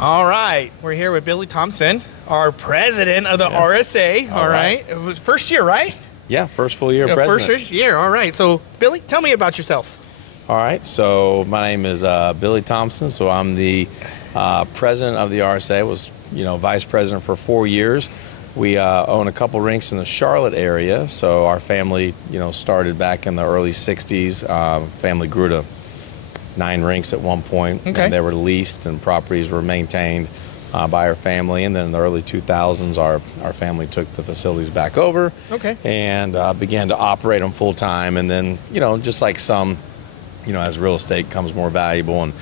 All right, we're here with Billy Thompson, our president of the RSA. All right. It was first year, right? Yeah, first full year president. First year, all right. So, Billy, tell me about yourself. All right, so my name is Billy Thompson. So I'm the president of the RSA. Was vice president for 4 years. We own a couple rinks in the Charlotte area. So our family, started back in the early '60s. Family grew to 9 rinks at one point. Okay. And they were leased and properties were maintained by our family. And then in the early 2000s, our family took the facilities back over. Okay. And began to operate them full time. And then, just like some, as real estate becomes more valuable and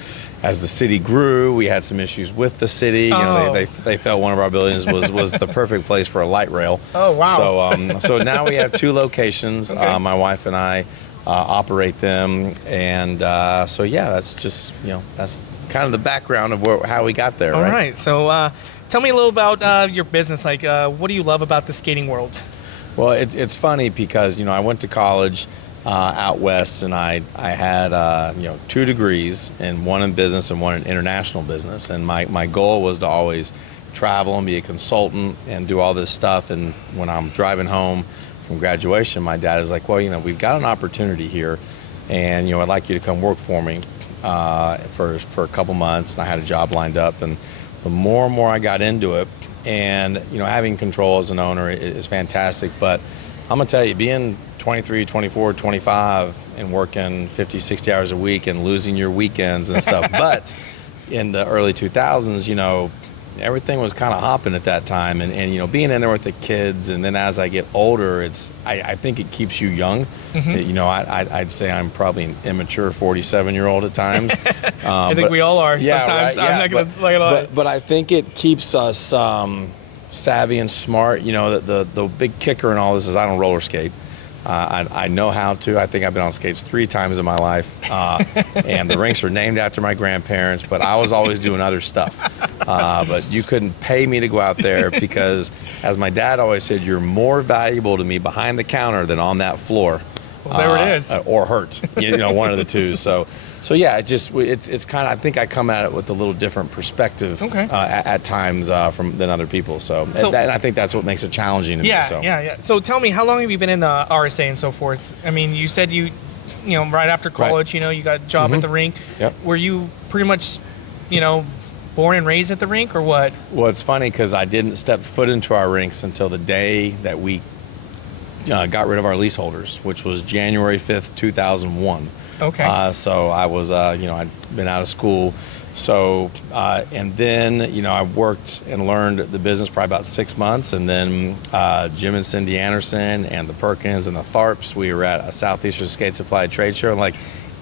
as the city grew, we had some issues with the city. They felt one of our buildings was the perfect place for a light rail. Oh, wow. So now we have 2 locations. Okay. My wife and I operate them, and that's just that's kind of the background of how we got there. All right. So tell me a little about your business. Like, what do you love about the skating world? Well, it's funny because I went to college out west, and I had 2 degrees, and one in business and one in international business. And my goal was to always travel and be a consultant and do all this stuff. And when I'm driving home from graduation, my dad is like, well, we've got an opportunity here, and I'd like you to come work for me for a couple months. And I had a job lined up, and the more and more I got into it, and having control as an owner is fantastic. But I'm gonna tell you, being 23, 24, 25 and working 50, 60 hours a week and losing your weekends and stuff. But in the early 2000s, everything was kind of hopping at that time. And being in there with the kids, and then as I get older, I think it keeps you young. Mm-hmm. I'd say I'm probably an immature 47-year-old at times. I think we all are sometimes. Right, I'm not going to lie. But I think it keeps us savvy and smart. The big kicker in all this is I don't roller skate. I know how to. I think I've been on skates 3 times in my life, and the rinks are named after my grandparents, but I was always doing other stuff. But you couldn't pay me to go out there because, as my dad always said, you're more valuable to me behind the counter than on that floor. Well, there it is. Or hurt, one of the two. So yeah, it's kind of, I think I come at it with a little different perspective at times than other people. So and I think that's what makes it challenging to me. So. Yeah. So tell me, how long have you been in the RSA and so forth? I mean, you said you right after college, you got a job at the rink. Yep. Were you pretty much, born and raised at the rink, or what? Well, it's funny because I didn't step foot into our rinks until the day that we got rid of our leaseholders, which was January 5th, 2001. Okay. So I was, I'd been out of school. So, and then, I worked and learned the business probably about 6 months. And then Jim and Cindy Anderson and the Perkins and the Tharps, we were at a Southeastern Skate Supply trade show. And like,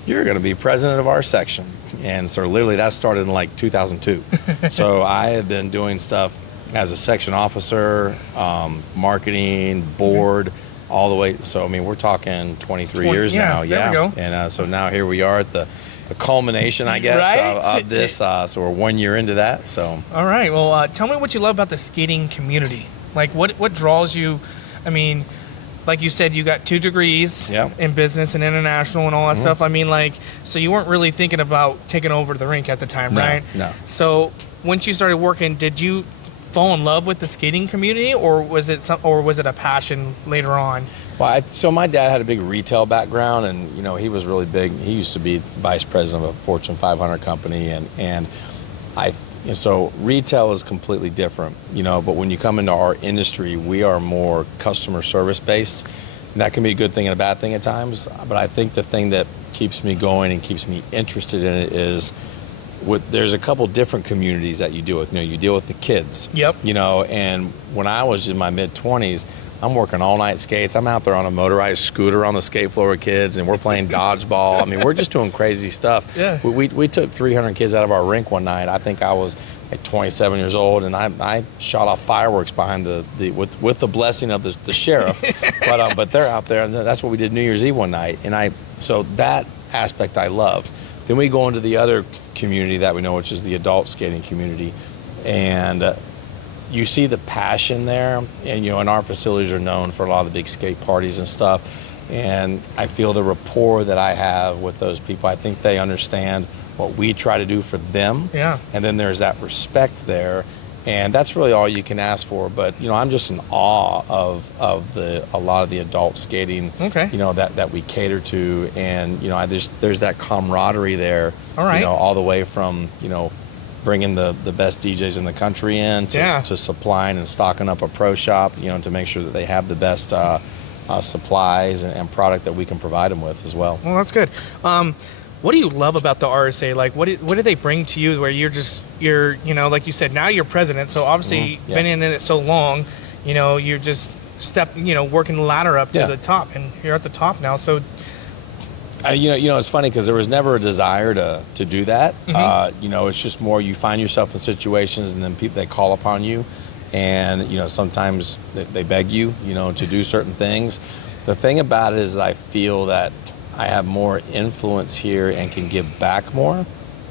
you're going to be president of our section. And so literally that started in like 2002. So I had been doing stuff as a section officer, marketing, board, all the way. So, I mean, we're talking 23 years now. There we go. And so now here we are at the culmination, I guess, right? of this. So we're 1 year into that. So. All right. Well, tell me what you love about the skating community. Like, what draws you? I mean, like you said, you got 2 degrees in business and international and all that stuff. I mean, like, so you weren't really thinking about taking over the rink at the time, right? No. So once you started working, did you fall in love with the skating community, or was it a passion later on? Well, so my dad had a big retail background, and he was really big. He used to be vice president of a Fortune 500 company, and so retail is completely different, But when you come into our industry, we are more customer service based, and that can be a good thing and a bad thing at times. But I think the thing that keeps me going and keeps me interested in it is, there's a couple different communities that you deal with. You deal with the kids. Yep. And when I was in my mid-20s, I'm working all night skates. I'm out there on a motorized scooter on the skate floor with kids, and we're playing dodgeball. I mean, we're just doing crazy stuff. Yeah. We took 300 kids out of our rink one night. I think I was like 27 years old, and I shot off fireworks behind with the blessing of the sheriff. But they're out there, and that's what we did New Year's Eve one night. So that aspect I love. Then we go into the other community that we know, which is the adult skating community, and you see the passion there. And and our facilities are known for a lot of the big skate parties and stuff. And I feel the rapport that I have with those people. I think they understand what we try to do for them. Yeah. And then there's that respect there. And that's really all you can ask for. But, you know, I'm just in awe of a lot of the adult skating, okay, you know, that we cater to. And, you know, there's that camaraderie there, all right, you know, all the way from, you know, bringing the best DJs in the country in to supplying and stocking up a pro shop, you know, to make sure that they have the best supplies and product that we can provide them with as well. Well, that's good. What do you love about the RSA? Like, what do they bring to you where you're, you know, like you said, now you're president, so obviously been in it so long, you know, you're just working the ladder up to the top, and you're at the top now. So, you know, it's funny because there was never a desire to do that. You know, it's just more you find yourself in situations, and then people, they call upon you, and, you know, sometimes they beg you, you know, to do certain things. The thing about it is that I feel that I have more influence here and can give back more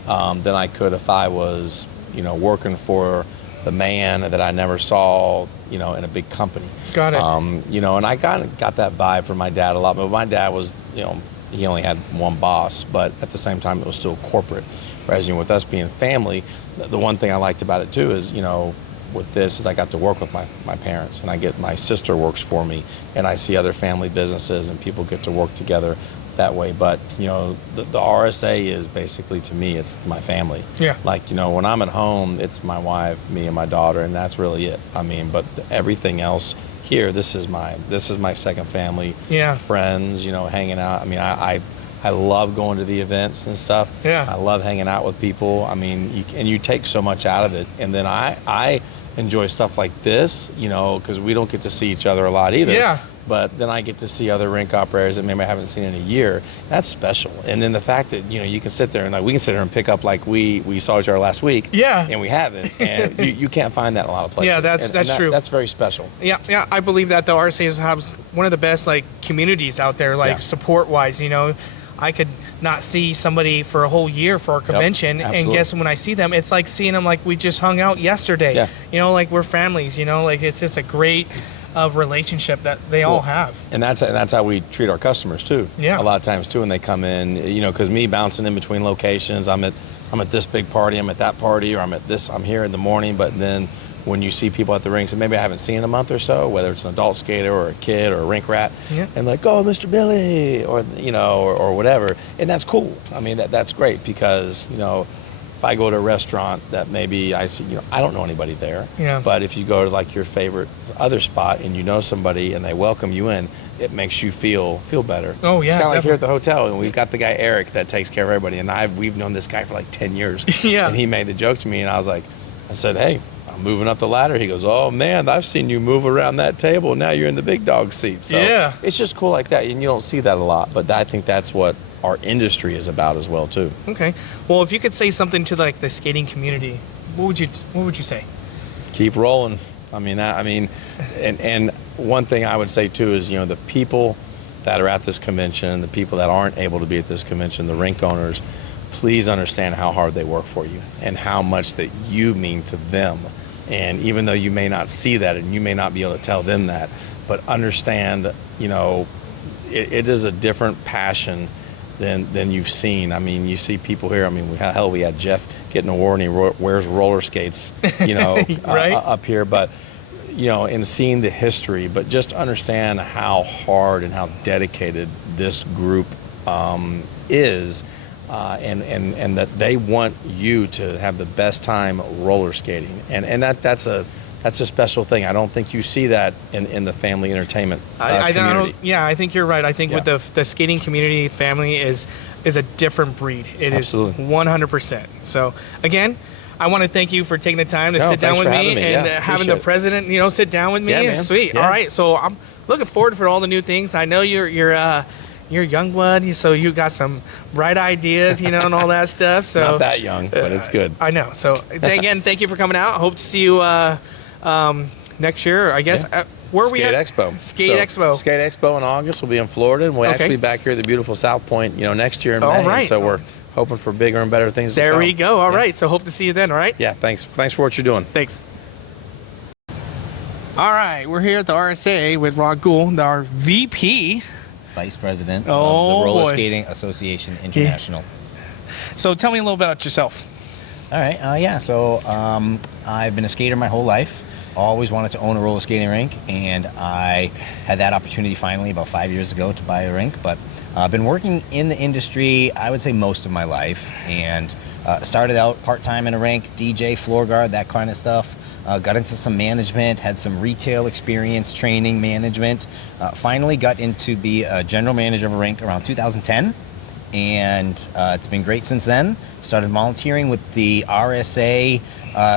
than I could if I was, you know, working for the man that I never saw, you know, in a big company. Got it. You know, and I got that vibe from my dad a lot. But my dad was, you know, he only had one boss, but at the same time, it was still corporate. Whereas, you know, with us being family, the one thing I liked about it too is, you know, with this is I got to work with my parents, and my sister works for me, and I see other family businesses and people get to work together that way. But, you know, the RSA is basically, to me, it's my family. Yeah. Like, you know, when I'm at home, it's my wife, me, and my daughter, and that's really it. I mean, but everything else here, this is my second family. Yeah. Friends, you know, hanging out. I mean, I love going to the events and stuff. Yeah. I love hanging out with people. I mean, you take so much out of it. And then I enjoy stuff like this, you know, because we don't get to see each other a lot either. Yeah. But then I get to see other rink operators that maybe I haven't seen in a year. That's special. And then the fact that, you know, you can sit there and like we can sit there and pick up like we saw each other last week. Yeah. And we haven't. And you can't find that in a lot of places. Yeah, that's true. That's very special. Yeah, I believe that the RSA has one of the best like communities out there, like support wise. You know, I could not see somebody for a whole year for our convention, and guess when I see them, it's like seeing them like we just hung out yesterday. Yeah. You know, like we're families. You know, like it's just a great relationship that they all have. And that's how we treat our customers too. Yeah. A lot of times too when they come in, you know, because me bouncing in between locations, I'm at this big party, I'm at that party, or I'm here in the morning, but then when you see people at the rinks that maybe I haven't seen in a month or so, whether it's an adult skater or a kid or a rink rat, and like, oh, Mr. Billy, or, you know, or whatever. And that's cool. I mean, that's great because, you know, if I go to a restaurant that maybe I see, you know, I don't know anybody there. Yeah. But if you go to like your favorite other spot and you know somebody and they welcome you in, it makes you feel better. Oh yeah. It's kind of like here at the hotel, and we've got the guy Eric that takes care of everybody, and we've known this guy for like 10 years. Yeah. And he made the joke to me, and I said, hey, I'm moving up the ladder. He goes, oh man, I've seen you move around that table. Now you're in the big dog seat. So yeah. It's just cool like that, and you don't see that a lot. But I think that's what our industry is about as well too. Okay. Well, if you could say something to like the skating community, what would you say? Keep rolling. And one thing I would say too is, you know, the people that are at this convention, the people that aren't able to be at this convention, the rink owners, please understand how hard they work for you and how much that you mean to them. And even though you may not see that and you may not be able to tell them that, but understand, you know, it is a different passion than you've seen. I mean, you see people here. I mean, we had Jeff get an award and he wears roller skates, you know, right? Up here. But, you know, in seeing the history, but just understand how hard and how dedicated this group is. And that they want you to have the best time roller skating, and that's a special thing. I don't think you see that in the family entertainment community. I think you're right. I think with the skating community, family is a different breed. It Absolutely. is 100%. So again, I want to thank you for taking the time to sit down with me and having the president, you know, sit down with me. Yeah, man. Sweet. Yeah. All right. So I'm looking forward for all the new things. I know you're young blood, so you got some bright ideas, you know, and all that stuff. So not that young, but it's good. I know. So again, thank you for coming out. Hope to see you next year, I guess. Where are we at? Expo. Skate Expo in August. We'll be in Florida, and we'll actually be back here at the beautiful South Point, you know, next year in May. All right. So we're hoping for bigger and better things. There we go. All right. So hope to see you then. All right. Yeah. Thanks for what you're doing. Thanks. All right. We're here at the RSA with Rod Gould, our VP. Vice President of Oh, the Roller boy. Skating Association International. So tell me a little bit about yourself. All right. Yeah. So I've been a skater my whole life. Always wanted to own a roller skating rink, and I had that opportunity finally about 5 years ago to buy a rink. But I've been working in the industry, I would say, most of my life, and started out part-time in a rink, DJ, floor guard, that kind of stuff. Got into some management, had some retail experience, training, management. Finally got into be a general manager of a rink around 2010. And it's been great since then. Started volunteering with the RSA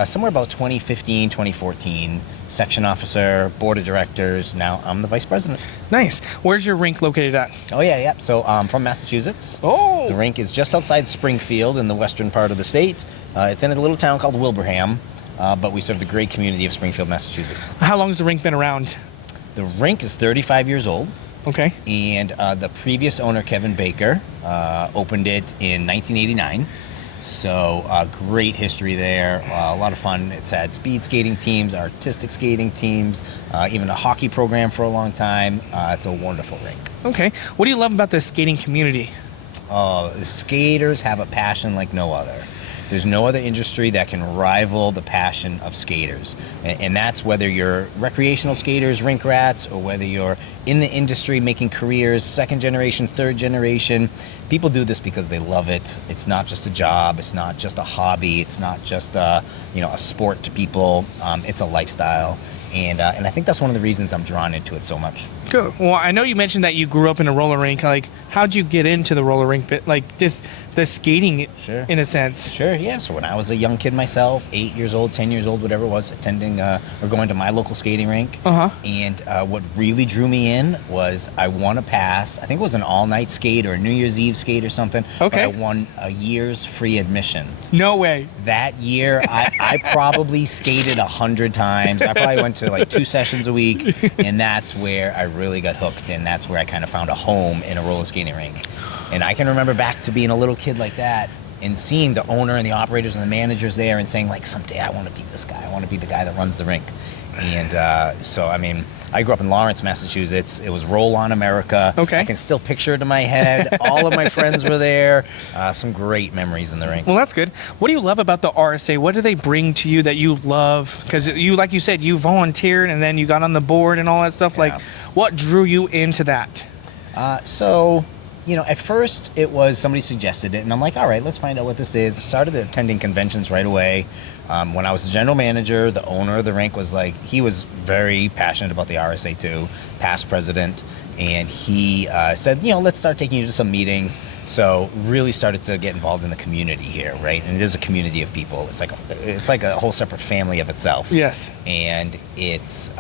somewhere about 2015, 2014. Section officer, board of directors. Now I'm the vice president. Nice. Where's your rink located at? Oh, yeah. So I'm from Massachusetts. Oh. The rink is just outside Springfield in the western part of the state. It's in a little town called Wilbraham, but we serve the great community of Springfield, Massachusetts. How long has the rink been around? The rink is 35 years old. Okay. And the previous owner, Kevin Baker, opened it in 1989. So great history there, a lot of fun. It's had speed skating teams, artistic skating teams, even a hockey program for a long time. It's a wonderful rink. Okay. What do you love about the skating community? The skaters have a passion like no other. There's no other industry that can rival the passion of skaters. And that's whether you're recreational skaters, rink rats, or whether you're in the industry making careers, second generation, third generation. People do this because they love it. It's not just a job. It's not just a hobby. It's not just a sport to people. It's a lifestyle. And I think that's one of the reasons I'm drawn into it so much. Good. Well, I know you mentioned that you grew up in a roller rink. Like, how'd you get into the roller rink? Like, just the skating, Sure. in a sense. Sure, yeah. So when I was a young kid myself, 8 years old, 10 years old, whatever it was, attending or going to my local skating rink. Uh-huh. And what really drew me in was I won a pass. I think it was an all-night skate or a New Year's Eve skate or something. Okay. But I won a year's free admission. No way. That year, I probably skated 100 times. I probably went to like 2 sessions a week, and that's where I really got hooked, and that's where I kind of found a home in a roller skating rink. And I can remember back to being a little kid like that and seeing the owner and the operators and the managers there and saying, like, someday I want to be this guy. I want to be the guy that runs the rink. And so, I mean, I grew up in Lawrence, Massachusetts. It was Roll On America. Okay. I can still picture it in my head. All of my friends were there. Some great memories in the rink. Well, that's good. What do you love about the RSA? What do they bring to you that you love? Because you, like you said, you volunteered and then you got on the board and all that stuff. Yeah. Like, what drew you into that? So, at first it was somebody suggested it, and I'm like, all right, let's find out what this is. I started attending conventions right away. When I was the general manager, the owner of the rink was like, he was very passionate about the RSA too, past president, and he said, let's start taking you to some meetings. So really started to get involved in the community here, right? And it is a community of people. It's like a whole separate family of itself. Yes. And it's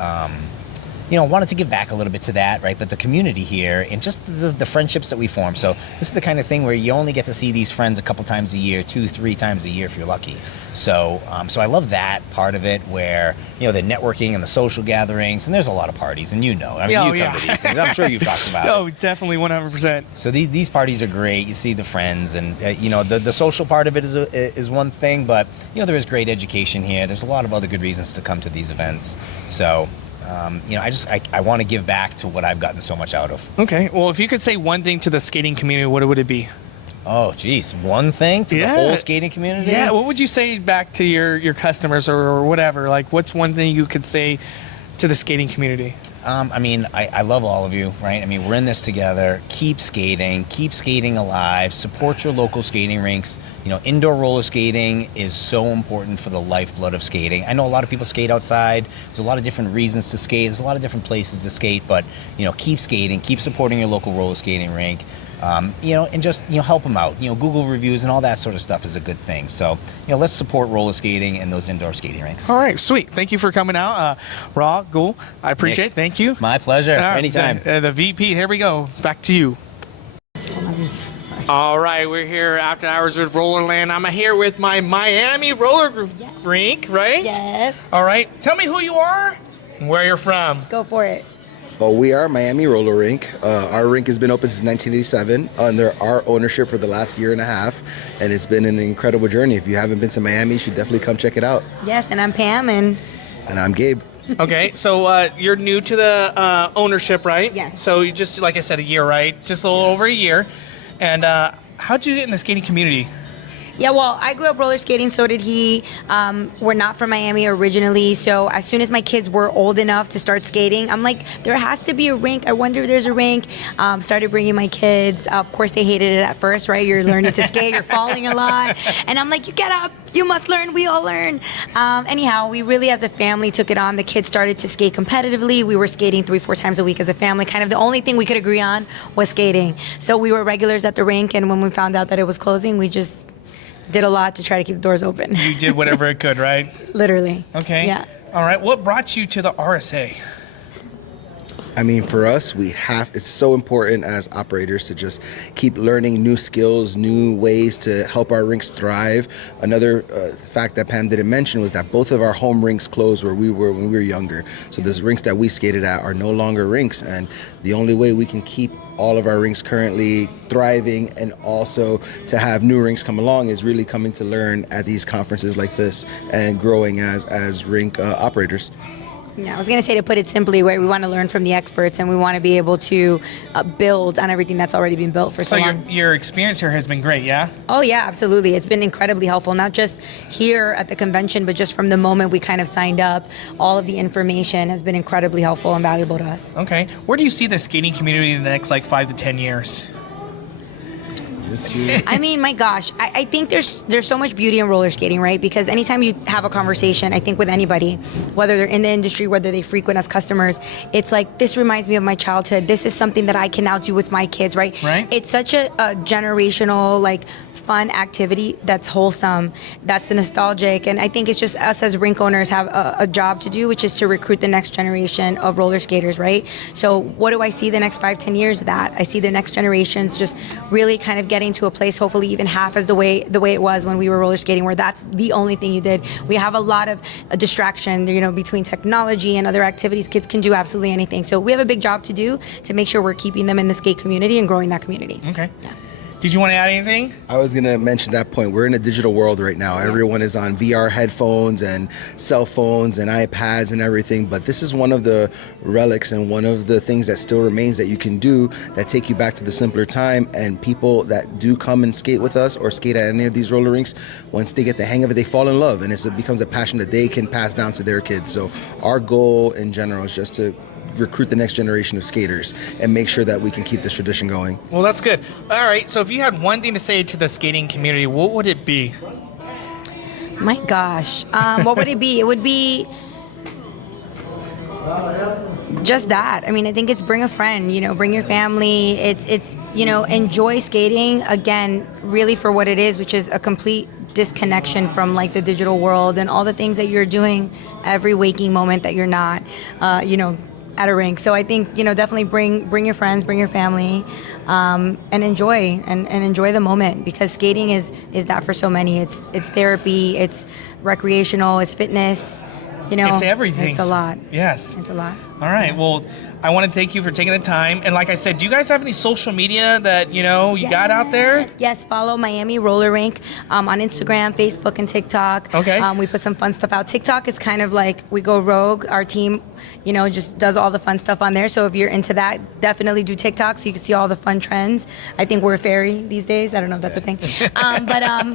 wanted to give back a little bit to that, right? But the community here and just the friendships that we form. So this is the kind of thing where you only get to see these friends a couple times a year, 2-3 times a year if you're lucky. So I love that part of it where, the networking and the social gatherings, and there's a lot of parties, and you come to these things. I'm sure you've talked about it. Oh, definitely 100%. So these parties are great. You see the friends, and the social part of it is one thing, but there is great education here. There's a lot of other good reasons to come to these events. So I want to give back to what I've gotten so much out of. Okay. Well, if you could say one thing to the skating community, what would it be? Oh, geez. One thing to the whole skating community? Yeah. What would you say back to your customers or whatever? Like, what's one thing you could say to the skating community? I love all of you, right? We're in this together. Keep skating alive, support your local skating rinks. Indoor roller skating is so important for the lifeblood of skating. I know a lot of people skate outside. There's a lot of different reasons to skate. There's a lot of different places to skate, but, keep skating, keep supporting your local roller skating rink. And just, help them out. Google reviews and all that sort of stuff is a good thing. So, let's support roller skating and those indoor skating rinks. All right, sweet. Thank you for coming out. Raw, Ghoul, I appreciate it. Thank you. My pleasure. Right, Anytime. The VP, here we go. Back to you. All right, we're here after hours with Rollerland. I'm here with my Miami roller rink, right? Yes. All right, tell me who you are and where you're from. Go for it. Well, we are Miami Roller Rink. Our rink has been open since 1987 under our ownership for the last year and a half, and it's been an incredible journey. If you haven't been to Miami, you should definitely come check it out. Yes, and I'm Pam, and I'm Gabe. Okay, so you're new to the ownership, right? Yes. So you just, like I said, a year, right? Just a little over a year. And how'd you get in the skating community? Yeah, well, I grew up roller skating, so did he. We're not from Miami originally, so as soon as my kids were old enough to start skating, I'm like, there has to be a rink. I wonder if there's a rink. Started bringing my kids. Of course, they hated it at first, right? You're learning to skate, you're falling a lot. And I'm like, you get up, you must learn, we all learn. Anyhow, we really, as a family, took it on. The kids started to skate competitively. We were skating 3-4 times a week as a family. Kind of the only thing we could agree on was skating. So we were regulars at the rink, and when we found out that it was closing, we just did a lot to try to keep the doors open. You did whatever it could, right? Literally. Okay. Yeah. All right. What brought you to the RSA? I mean, for us, it's so important as operators to just keep learning new skills, new ways to help our rinks thrive. Another fact that Pam didn't mention was that both of our home rinks closed when we were younger. So the rinks that we skated at are no longer rinks, and the only way we can keep all of our rinks currently thriving and also to have new rinks come along is really coming to learn at these conferences like this and growing as rink operators. Yeah, I was going to say, to put it simply, right, we want to learn from the experts, and we want to be able to build on everything that's already been built for so long. Your experience here has been great, yeah? Oh, yeah, absolutely. It's been incredibly helpful, not just here at the convention, but just from the moment we kind of signed up. All of the information has been incredibly helpful and valuable to us. Okay. Where do you see the skating community in the next, 5 to 10 years? I mean, my gosh, I think there's so much beauty in roller skating, right? Because anytime you have a conversation, I think with anybody, whether they're in the industry, whether they frequent as customers, it's like, this reminds me of my childhood. This is something that I can now do with my kids, right? Right. It's such a generational, fun activity that's wholesome, that's nostalgic, and I think it's just us as rink owners have a job to do, which is to recruit the next generation of roller skaters, right? So what do I see the next 5-10 years? That I see the next generations just really kind of getting to a place, hopefully even half as the way it was when we were roller skating, where that's the only thing you did. We have a lot of distraction, between technology and other activities. Kids can do absolutely anything. So we have a big job to do to make sure we're keeping them in the skate community and growing that community. Okay. Yeah. Did you want to add anything? I was going to mention that point. We're in a digital world right now. Everyone is on VR headphones and cell phones and iPads and everything, but this is one of the relics and one of the things that still remains that you can do that take you back to the simpler time. And people that do come and skate with us or skate at any of these roller rinks, once they get the hang of it, they fall in love, and it becomes a passion that they can pass down to their kids. So our goal in general is just to recruit the next generation of skaters and make sure that we can keep this tradition going. Well, that's good. All right, so if you had one thing to say to the skating community, what would it be? My gosh, what would it be? It would be just that. I mean, I think it's bring a friend, bring your family. It's enjoy skating, again, really for what it is, which is a complete disconnection from the digital world and all the things that you're doing every waking moment that you're not, at a rink. So I think, definitely bring your friends, bring your family, and enjoy and enjoy the moment, because skating is that for so many. It's therapy, it's recreational, it's fitness, It's everything. It's a lot. Yes. It's a lot. All right. Well, I want to thank you for taking the time. And like I said, do you guys have any social media that, you got out there? Yes, follow Miami Roller Rink on Instagram, Facebook, and TikTok. Okay. We put some fun stuff out. TikTok is kind of like we go rogue. Our team, just does all the fun stuff on there. So if you're into that, definitely do TikTok so you can see all the fun trends. I think we're fairy these days. I don't know if that's a thing. But on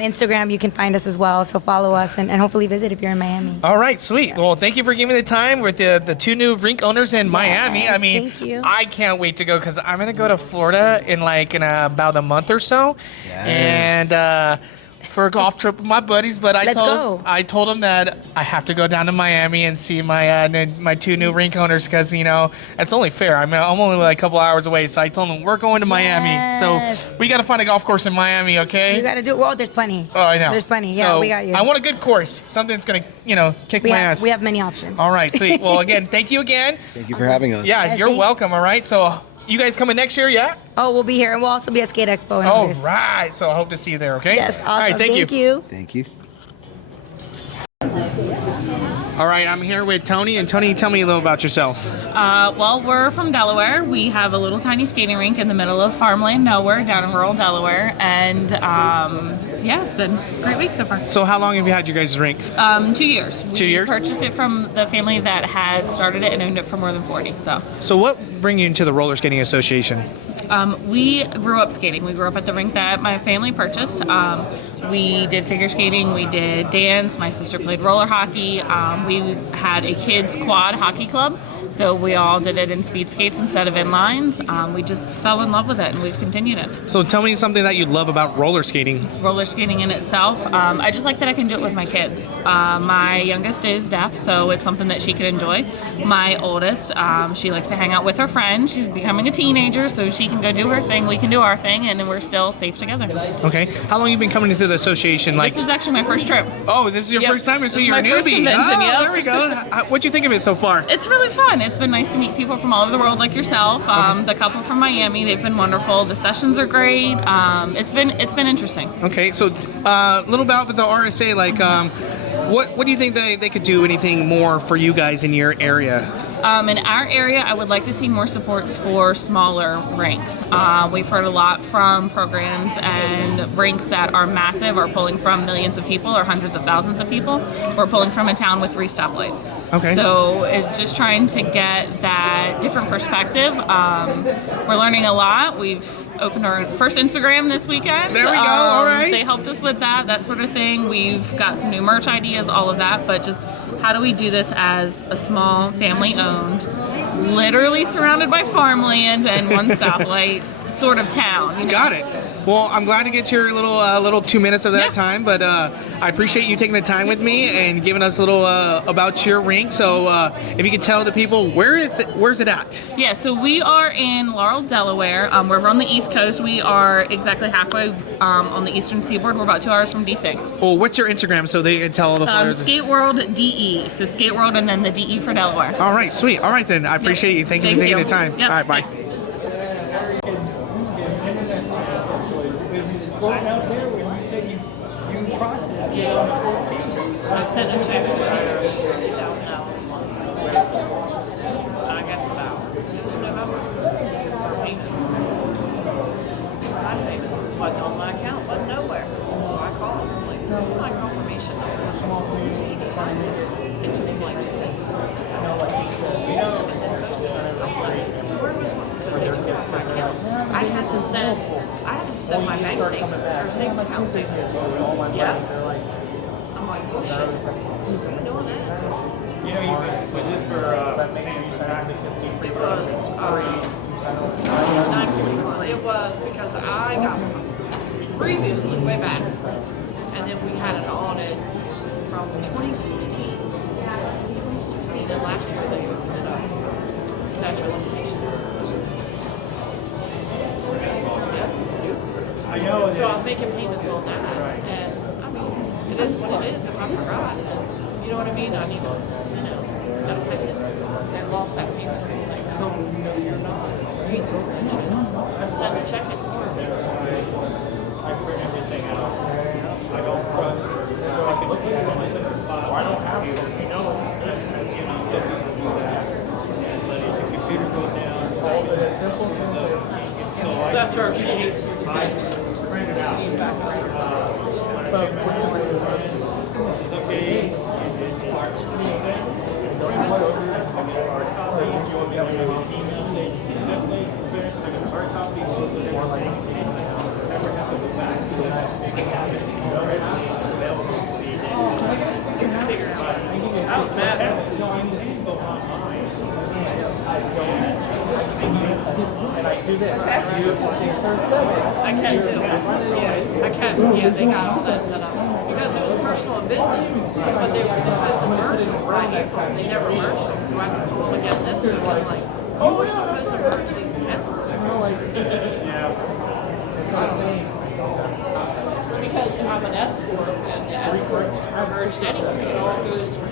Instagram, you can find us as well. So follow us and hopefully visit if you're in Miami. All right, sweet. Yeah. Well, thank you for giving me the time with the two new rink owners in Miami. I mean, thank you. I can't wait to go, because I'm going to go to Florida in about a month or so. Yes. And for a golf trip with my buddies, but I told them that I have to go down to Miami and see my two new rink owners, because it's only fair. I mean, I'm only a couple hours away, so I told them we're going to Miami, so we got to find a golf course in Miami. Okay, you got to do it. Well, there's plenty. Oh, I know. There's plenty. Yeah, so we got you. I want a good course, something that's gonna kick my ass. We have many options. All right, sweet. Well, again, thank you again. Thank you for having us. Yeah, you're welcome. All right, so. You guys coming next year, yeah? Oh, we'll be here, and we'll also be at Skate Expo in All August. right. So I hope to see you there, okay? Yes, awesome. All right, thank you. Thank you. All right, I'm here with Tony. And Tony, tell me a little about yourself. Well, we're from Delaware. We have a little tiny skating rink in the middle of farmland nowhere down in rural Delaware. And it's been a great week so far. So how long have you had your guys' rink? 2 years. 2 years? We purchased it from the family that had started it and owned it for more than 40. So what bring you into the Roller Skating Association? We grew up skating. We grew up at the rink that my family purchased. We did figure skating, we did dance, my sister played roller hockey, we had a kids quad hockey club, so we all did it in speed skates instead of inlines. We just fell in love with it and we've continued it. So tell me something that you love about roller skating. Roller skating in itself, I just like that I can do it with my kids. My youngest is deaf, so it's something that she can enjoy. My oldest, she likes to hang out with her friends. She's becoming a teenager, so she can go do her thing, we can do our thing, and we're still safe together. Okay. How long have you been coming into the association? This is actually my first trip. Oh, this is your first time? So you're a my first newbie. convention, Oh, yep. there we go. What'd you think of it so far? It's really fun. It's been nice to meet people from all over the world like yourself. The couple from Miami, they've been wonderful. The sessions are great. It's been interesting. Okay, so a little about the RSA, like what do you think they could do anything more for you guys in your area? In our area, I would like to see more supports for smaller rinks. We've heard a lot from programs and rinks that are massive, are pulling from millions of people or hundreds of thousands of people. We're pulling from a town with 3 stoplights. Okay. So it's just trying to get that different perspective. We're learning a lot. We've opened our first Instagram this weekend. There we go. All right. They helped us with that sort of thing. We've got some new merch ideas, all of that, but just how do we do this as a small family-owned, literally surrounded by farmland and one stoplight sort of town. You know? Got it. Well, I'm glad to get your little 2 minutes of that Yeah. time, but I appreciate you taking the time with me and giving us a little about your rink. So if you could tell the people, where's it at? Yeah, so we are in Laurel, Delaware. We're on the East Coast. We are exactly halfway on the eastern seaboard. We're about 2 hours from DC. Well, what's your Instagram so they can tell all the flyers? Skate World DE. So Skate World and then the DE for Delaware. All right, sweet. All right, then. I appreciate you. Thank you for taking the time. Yep, All right, bye. thanks. I sent a check for $2,000 I guess about November for payment. My payment wasn't on my account, wasn't nowhere. So I called them, like, where's my confirmation number? You need to find it. It's blank. Where was one? Because they took it off my account. I had to send my bank statement or savings account statement. Yes. I'm like, oh shit. Are you doing that? You know, we did for maybe you sign advocates free. It was it was because I got previously way back, and then we had an audit from 2016. 2016 and last year they opened it up. Statute of limitations. I know. So I'm making payments on that, and I mean, it is what it is. If I forgot, you know what I mean? I need to, gotta pay it. And lost that payment. Like, no, you're not. Send a check in. I print everything out. I don't run. So I can look at it so I don't have you. Do that. And let your computer go down. All the simple things. So that's our sheet. I print it out. Okay. And I do this. I can too. Yeah, I can. Yeah, they got all that set up. Because it was personal and business, but they were supposed to merge them right April. They never merged them. So I can call again this week and like, oh, we're supposed to merge these accounts. Because I'm an S corp and the S corps are merged anyway. It all goes to my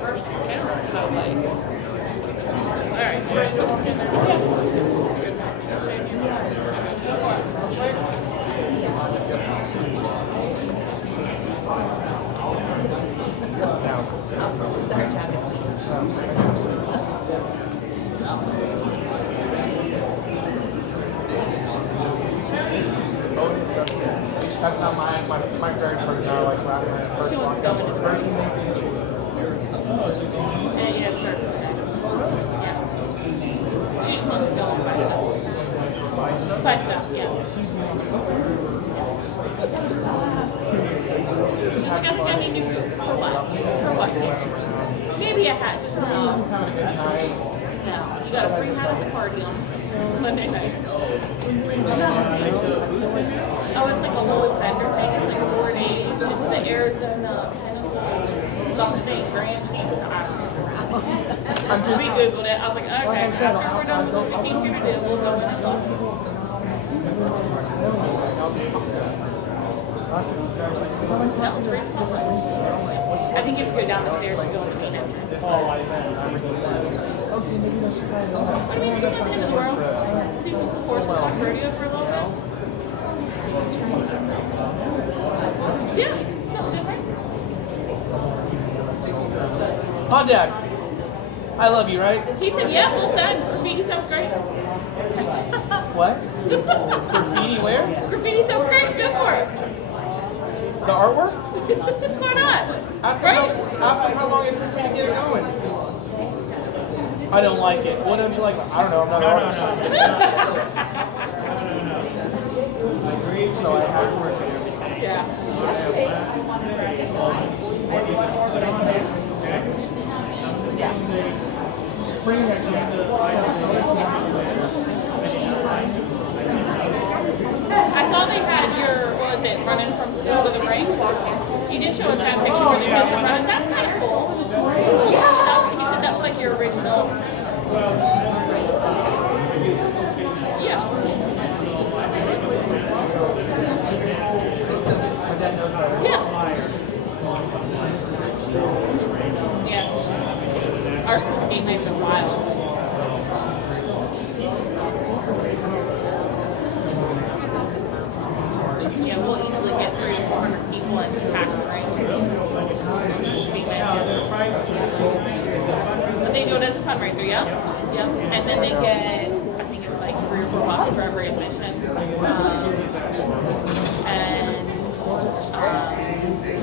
first account. So like, all right, That's not my very personal, like last night. First one, person and yeah, it starts today. Yeah. She just wants to go on by herself. Flagstaff, yeah. She's like, I think I need new boots. For what? For what? Maybe a hat. No. No. You got a free hat at the party on Monday nights. Oh, it's like a low offender thing. It's like 4 days. It's the Arizona something grant. I don't know. We Googled it. I was like, okay, after we're done with what we came here to do, we'll go and look. No, it's very public. I think you have to go down the stairs to go in the main entrance. I mean, she lived in Soro. See some horse and watch rodeo for a little bit. Yeah, something different. Oh, Dad. I love you, right? He said, yeah, full send. Graffiti sounds great. What? Graffiti where? Graffiti sounds great. Go for it. The artwork? Why not? Ask him how long it took me to get it going. I don't like it. What don't you like? I don't know. I'm not an artist. I agree. So I have to work at everything. Yeah. Spring next year. I saw they had your, what was it, running from school to the rink. You did show us that picture where the kids were running. That's kind of cool. Yeah. He said that was like your original. Yeah. Yeah. Yeah. Our school skate nights are wild. Yeah, we'll easily get 300 to 400 people and pack the rink. But they do it as a fundraiser, yeah? Yep. And then they get, I think it's like $3 or $4 for every admission.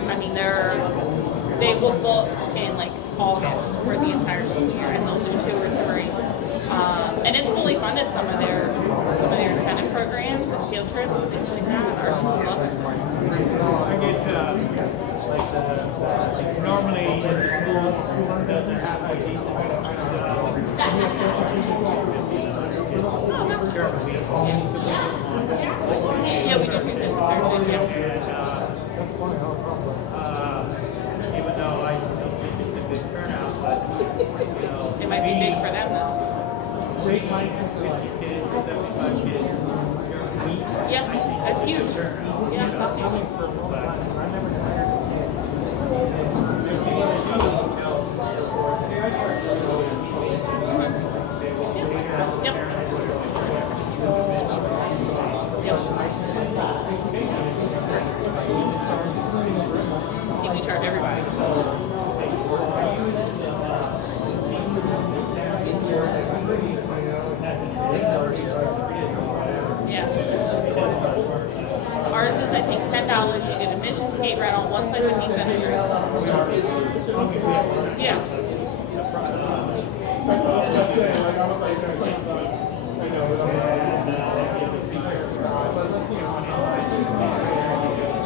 I mean, they will book in like August for the entire school year, and they'll do 2 or 3. And it's fully funded, some of their incentive programs and field trips and things like that. Our schools love it. I get normally in school doesn't have IDs. Yeah, we do Tuesdays and Thursdays, yeah. Even though I don't think it's a big turnout, but It might be big for them though. great night for 50 kids, 75 kids. Yeah, that's huge. Yeah, that's awesome. Yep. See, we charge everybody. Yeah. Ours is, I think, $10. You get admission, skate right on one side of the pizza street. Yeah.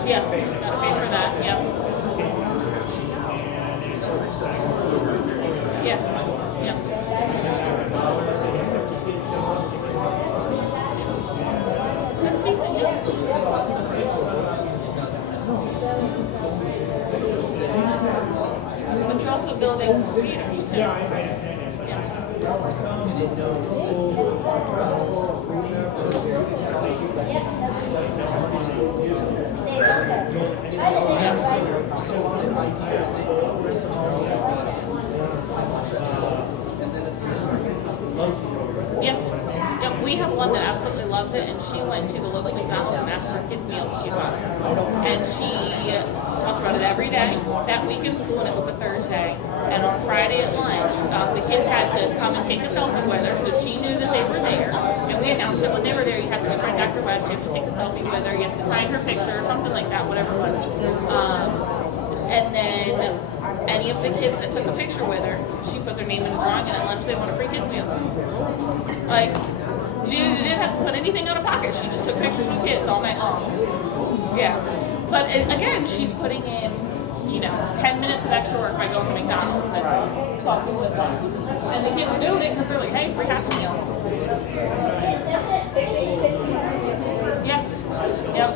Yeah, gotta pay for that, yeah. Yeah, yeah. That's decent, yeah. But you're also building theaters. Yeah. Yep. Yep. We have one that absolutely loves it, and she went to the local McDonald's and asked for kids' meals coupons. And she talks about it every day. That week in school, and it was a Thursday. And on Friday at lunch, the kids had to come and take a selfie with her, so she knew that they were there. And we announced that when they were there, you have to go find Dr. West, you have to take a selfie with her, you have to sign her picture, or something like that, whatever it was. And then any of the kids that took a picture with her, she put their name in the drawing, and at lunch they won a free kids meal. Like, she didn't have to put anything out of pocket. She just took pictures with kids all night long. Yeah. But again, she's putting in, 10 minutes of extra work by going to McDonald's and talking with them. And the kids are doing it because they're like, hey, free happy meal. Yeah. Yep. Yeah.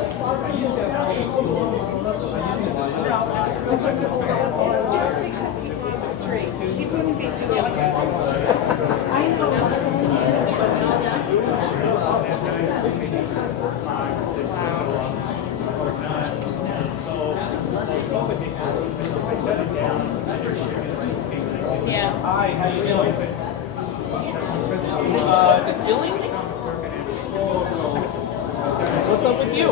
The ceiling? What's up with you?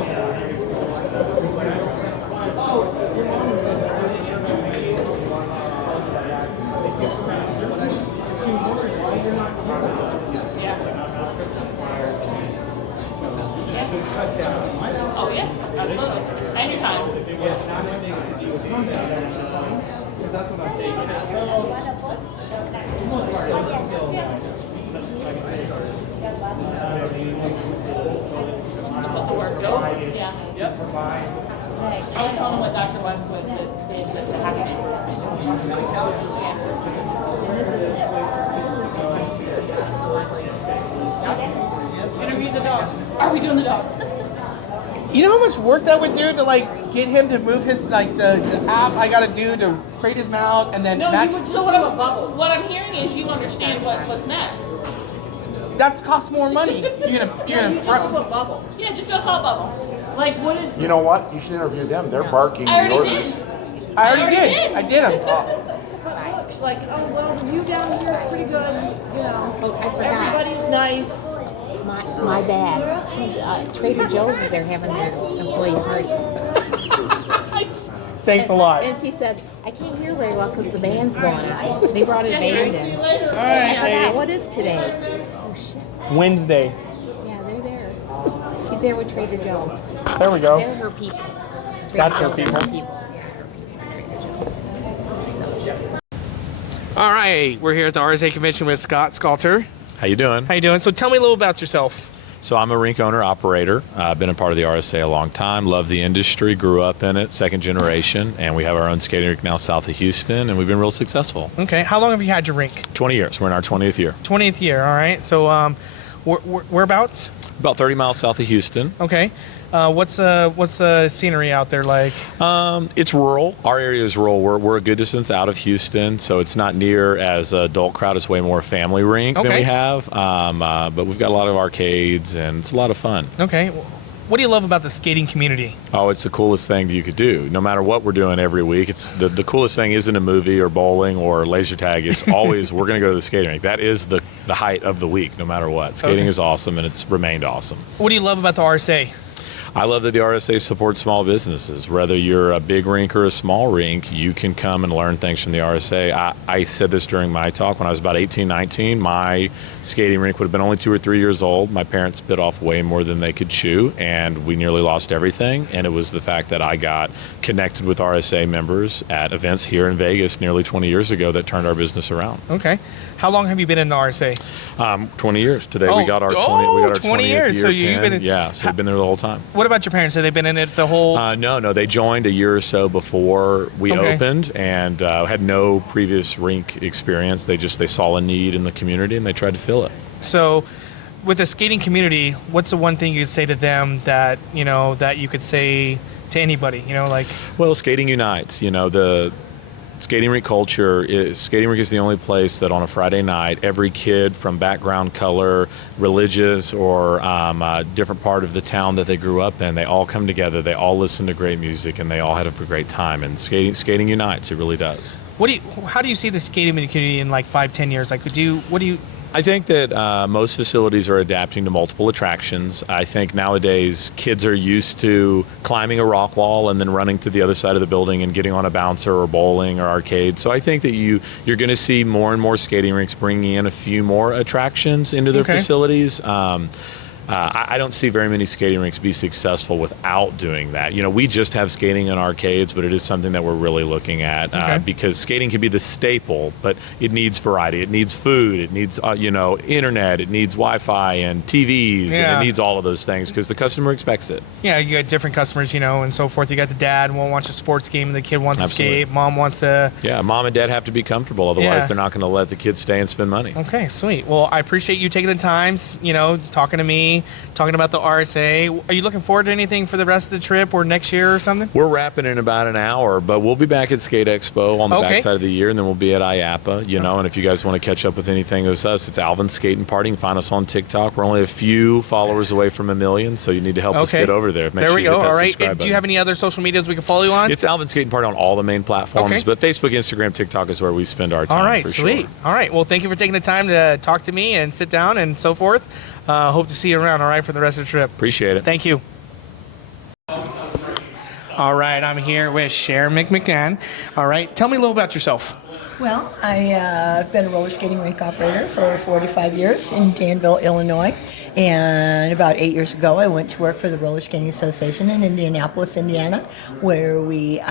Oh yeah, absolutely. Anytime. That's what I'm taking. To put the work over. Yeah. Yep. I was telling what Dr. Westwood did to happiness. Interview the dog. Are we doing the dog? You know how much work that would do to get him to move his the app I gotta do to create his mouth and then match. So what I'm hearing is you understand what's next. That costs more money. You're gonna bubble. Yeah, just do a call bubble. Like what is? You know what? You should interview them. They're barking I the already orders. did. I already did. I did them. But looks like, oh, well, the view down here is pretty good, Oh, I forgot. everybody's nice. My bad. She's Trader Joe's is there having their employee party. Thanks a lot. And she said, I can't hear very well because the band's going on. They brought a band in. All right, I forgot, what is today? Oh shit. Wednesday. Yeah, they're there. She's there with Trader Joe's. There we go. They're her people. That's her Joe's are people. Yeah, her people are Trader Joe's. So. All right, we're here at the RSA convention with Scott Skalter. How you doing? How you doing? So tell me a little about yourself. So I'm a rink owner operator. I've been a part of the RSA a long time. Love the industry. Grew up in it. Second generation, and we have our own skating rink now south of Houston, and we've been real successful. Okay. How long have you had your rink? 20 years. We're in our 20th year. 20th year. All right. So whereabouts? About 30 miles south of Houston. Okay. What's the scenery out there like? It's rural. Our area is rural. We're a good distance out of Houston, so it's not near as adult crowd. It's way more family rink than we have. But we've got a lot of arcades, and it's a lot of fun. Okay. What do you love about the skating community? Oh, it's the coolest thing that you could do. No matter what we're doing every week, it's the coolest thing isn't a movie or bowling or laser tag. It's always we're going to go to the skating rink. That is the height of the week, no matter what. Skating is awesome, and it's remained awesome. What do you love about the RSA? I love that the RSA supports small businesses. Whether you're a big rink or a small rink, you can come and learn things from the RSA. I said this during my talk. When I was about 18, 19, my skating rink would have been only 2 or 3 years old. My parents bit off way more than they could chew, and we nearly lost everything. And it was the fact that I got connected with RSA members at events here in Vegas nearly 20 years ago that turned our business around. Okay. How long have you been in the RSA? 20 years. Today we got our 20 years. Year So you've been in, so we've been there the whole time. What about your parents? Have they been in it the whole? No. They joined a year or so before we opened, and had no previous rink experience. They saw a need in the community, and they tried to fill it. So, with the skating community, what's the one thing you'd say to them that that you could say to anybody? Well, skating unites. The skating rink culture skating rink is the only place that on a Friday night, every kid from background, color, religious, or different part of the town that they grew up in, they all come together, they all listen to great music, and they all had a great time. And skating unites. It really does. How do you see the skating community in 5-10 years? I think that most facilities are adapting to multiple attractions. I think nowadays kids are used to climbing a rock wall and then running to the other side of the building and getting on a bouncer or bowling or arcade. So I think that you're going to see more and more skating rinks bringing in a few more attractions into their facilities. I don't see very many skating rinks be successful without doing that. We just have skating in arcades, but it is something that we're really looking at because skating can be the staple, but it needs variety. It needs food. It needs, internet. It needs Wi-Fi and TVs, and it needs all of those things because the customer expects it. Yeah, you got different customers, and so forth. You got the dad won't watch a sports game, and the kid wants to skate. Mom wants to. Yeah, mom and dad have to be comfortable. Otherwise, they're not going to let the kids stay and spend money. Okay, sweet. Well, I appreciate you taking the time, talking to me, talking about the RSA. Are you looking forward to anything for the rest of the trip or next year or something? We're wrapping in about an hour, but we'll be back at Skate Expo on the backside of the year, and then we'll be at IAPA, and if you guys want to catch up with anything with us, it's Alvin's Skating Party. You can find us on TikTok. We're only a few followers away from 1 million, so you need to help us get over there. Make there sure we you go. hit that All right. subscribe Do you have any other social medias we can follow you on? It's Alvin's Skating Party on all the main platforms, but Facebook, Instagram, TikTok is where we spend our time. All right, for sweet. Sure. All right. Well, thank you for taking the time to talk to me and sit down and so forth. Hope to see you around, all right, for the rest of the trip. Appreciate it. Thank you. All right, I'm here with Sharon McMahon. All right, tell me a little about yourself. Well, I've been a roller skating rink operator for 45 years in Danville, Illinois. And about 8 years ago, I went to work for the Roller Skating Association in Indianapolis, Indiana, where we're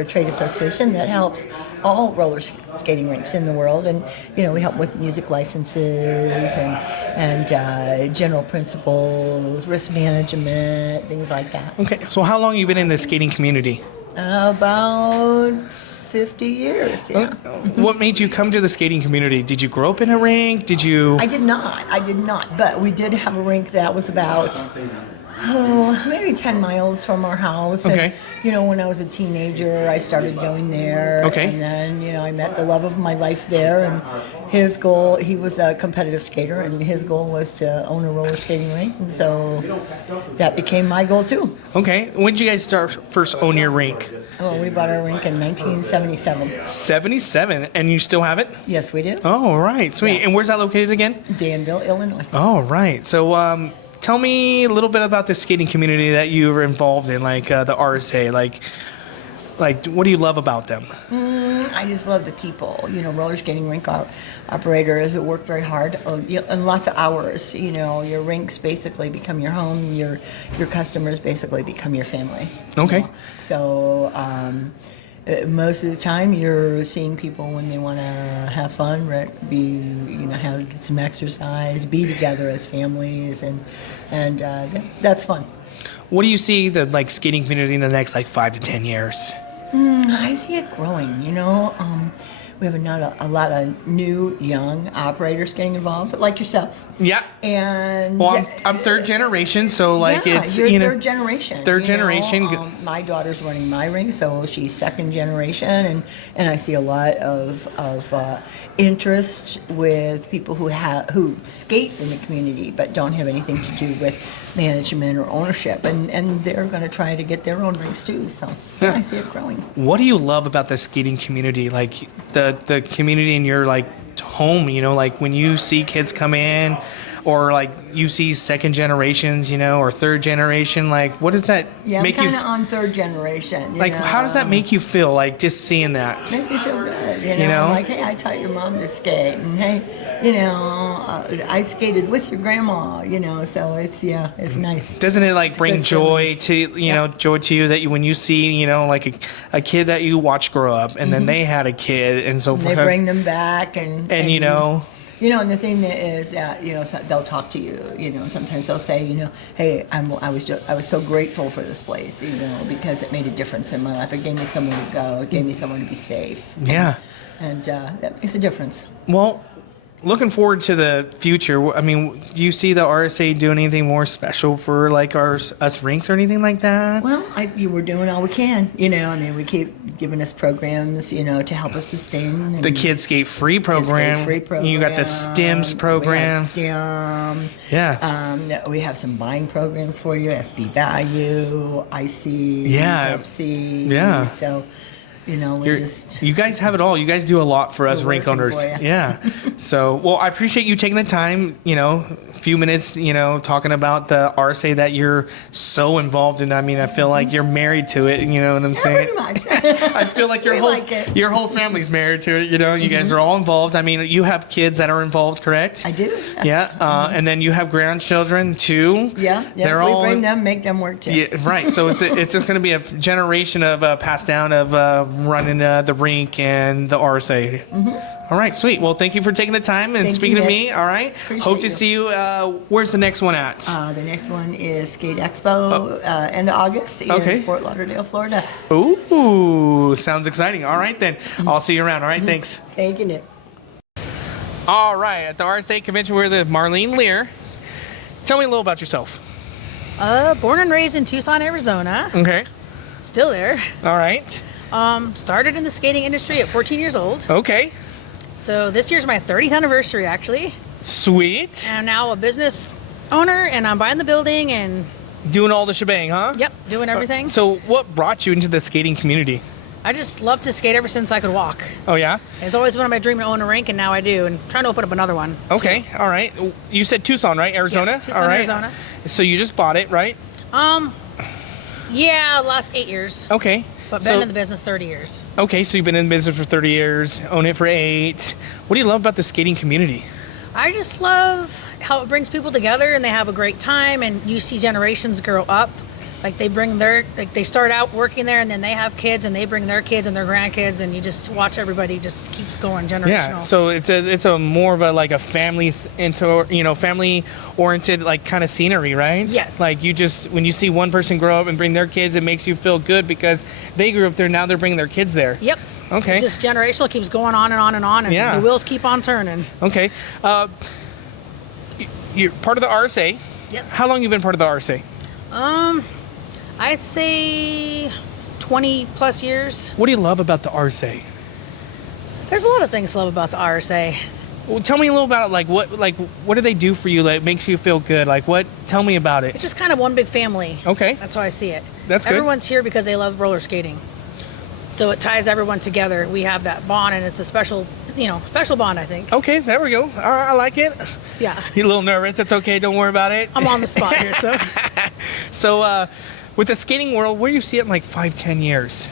a trade association that helps all roller skating rinks in the world. And, we help with music licenses and general principles, risk management, things like that. Okay, so how long have you been in the skating community? About 50 years, yeah. What made you come to the skating community? Did you grow up in a rink? Did you? I did not. But we did have a rink that was about, maybe 10 miles from our house. Okay. And, when I was a teenager, I started going there. Okay. And then, I met the love of my life there. And his goal, he was a competitive skater, and his goal was to own a roller skating rink. And so that became my goal, too. Okay. When did you guys first own your rink? Oh, we bought our rink in 1977. 77, and you still have it? Yes, we do. Oh, right, sweet. Yeah. And where's that located again? Danville, Illinois. Oh, right. So, tell me a little bit about the skating community that you were involved in, like the RSA. Like, what do you love about them? I just love the people. Roller skating rink operators work very hard and lots of hours. Your rinks basically become your home. Your customers basically become your family. Okay. So most of the time, you're seeing people when they want to have fun, get some exercise, be together as families, and that's fun. What do you see the skating community in the next 5 to 10 years? I see it growing. We have a lot of new, young operators getting involved, like yourself. Yeah. And I'm third generation, so it's you're third generation. Third generation. My daughter's running my ring, so she's second generation, and I see a lot of interest with people who skate in the community but don't have anything to do with management or ownership, and they're going to try to get their own rinks too. So I see it growing. What do you love about the skating community? Like the community in your home, when you see kids come in, or you see second generations, or third generation, what does that make you? I'm kind of on third generation. How does that make you feel? Just seeing that. Makes me feel good. I'm like, hey, I taught your mom to skate, and hey, I skated with your grandma. So it's nice. Doesn't it bring joy to joy to you that when you see a kid that you watch grow up, and then they had a kid, and so they bring them back, and and the thing is that so they'll talk to you. Sometimes they'll say, hey, I was so grateful for this place, because it made a difference in my life. It gave me somewhere to go. It gave me somewhere to be safe. Yeah, and that makes a difference. Well, looking forward to the future. I mean, do you see the RSA doing anything more special for us rinks or anything like that? Well, we're doing all we can. We keep giving us programs, to help us sustain. The Kids Skate Free program. You got the STEMS program. We have STEM. Yeah. We have some buying programs for you. SB Value, IC, Yeah. Pepsi. Yeah. So. You know, you guys have it all. You guys do a lot for us We're rink working owners. for ya. Yeah. So, well, I appreciate you taking the time, you know, a few minutes, you know, talking about the RSA that you're so involved in. I mean, I feel like you're married to it, you know what I'm saying? Pretty much. I feel like We like it. your whole family's married to it, you know, you guys are all involved. I mean, you have kids that are involved, correct? I do. Yeah. And then you have grandchildren too. Yeah. They're we all bring them, make them work too. Yeah, right. So it's just going to be a generation of passed down of running the rink and the RSA. All right, sweet. Well, thank you for taking the time and Thank speaking you, to Nick. me. All right. Appreciate Hope to you. see you. Where's the next one at? The next one is Skate Expo, end of August Okay. in Fort Lauderdale, Florida. Ooh, sounds exciting. All right, then. I'll see you around. All right, thanks. Thank you, Nick. All right, at the RSA convention, we're with Marlene Lear. Tell me a little about yourself. Born and raised in Tucson, Arizona. Okay. Still there. All right. Started in the skating industry at 14 years old. Okay. So this year's my 30th anniversary, actually. Sweet. And I'm now a business owner, and I'm buying the building and... Doing all the shebang, huh? Yep, doing everything. So what brought you into the skating community? I just love to skate ever since I could walk. Oh, yeah? It's always been my dream to own a rink, and now I do, and trying to open up another one. Okay, all right. You said Tucson, right? Arizona? Yes, Tucson, all right. Arizona. So you just bought it, right? Yeah, last 8 years. Okay. But been in the business 30 years. Okay, so you've been in business for 30 years, own it for 8. What do you love about the skating community? I just love how it brings people together and they have a great time, and you see generations grow up. Like they start out working there and then they have kids and they bring their kids and their grandkids, and you just watch everybody just keeps going generational. Yeah, so it's a more of a family family oriented like kind of scenery, right? Yes. Like when you see one person grow up and bring their kids, it makes you feel good because they grew up there, now they're bringing their kids there. Yep. Okay. It's just generational, keeps going on and on and on, and Yeah. the wheels keep on turning. Okay. You're part of the RSA. Yes. How long you been part of the RSA? I'd say 20 plus years. What do you love about the RSA? There's a lot of things to love about the RSA. Well, tell me a little about it. What do they do for you that makes you feel good? Tell me about it. It's just kind of one big family. Okay. That's how I see it. That's good. Everyone's here because they love roller skating. So it ties everyone together. We have that bond, and it's a special bond, I think. Okay, there we go. All right, I like it. Yeah. You're a little nervous. That's okay. Don't worry about it. I'm on the spot here, so. So, with the skating world, where do you see it in 5-10 years?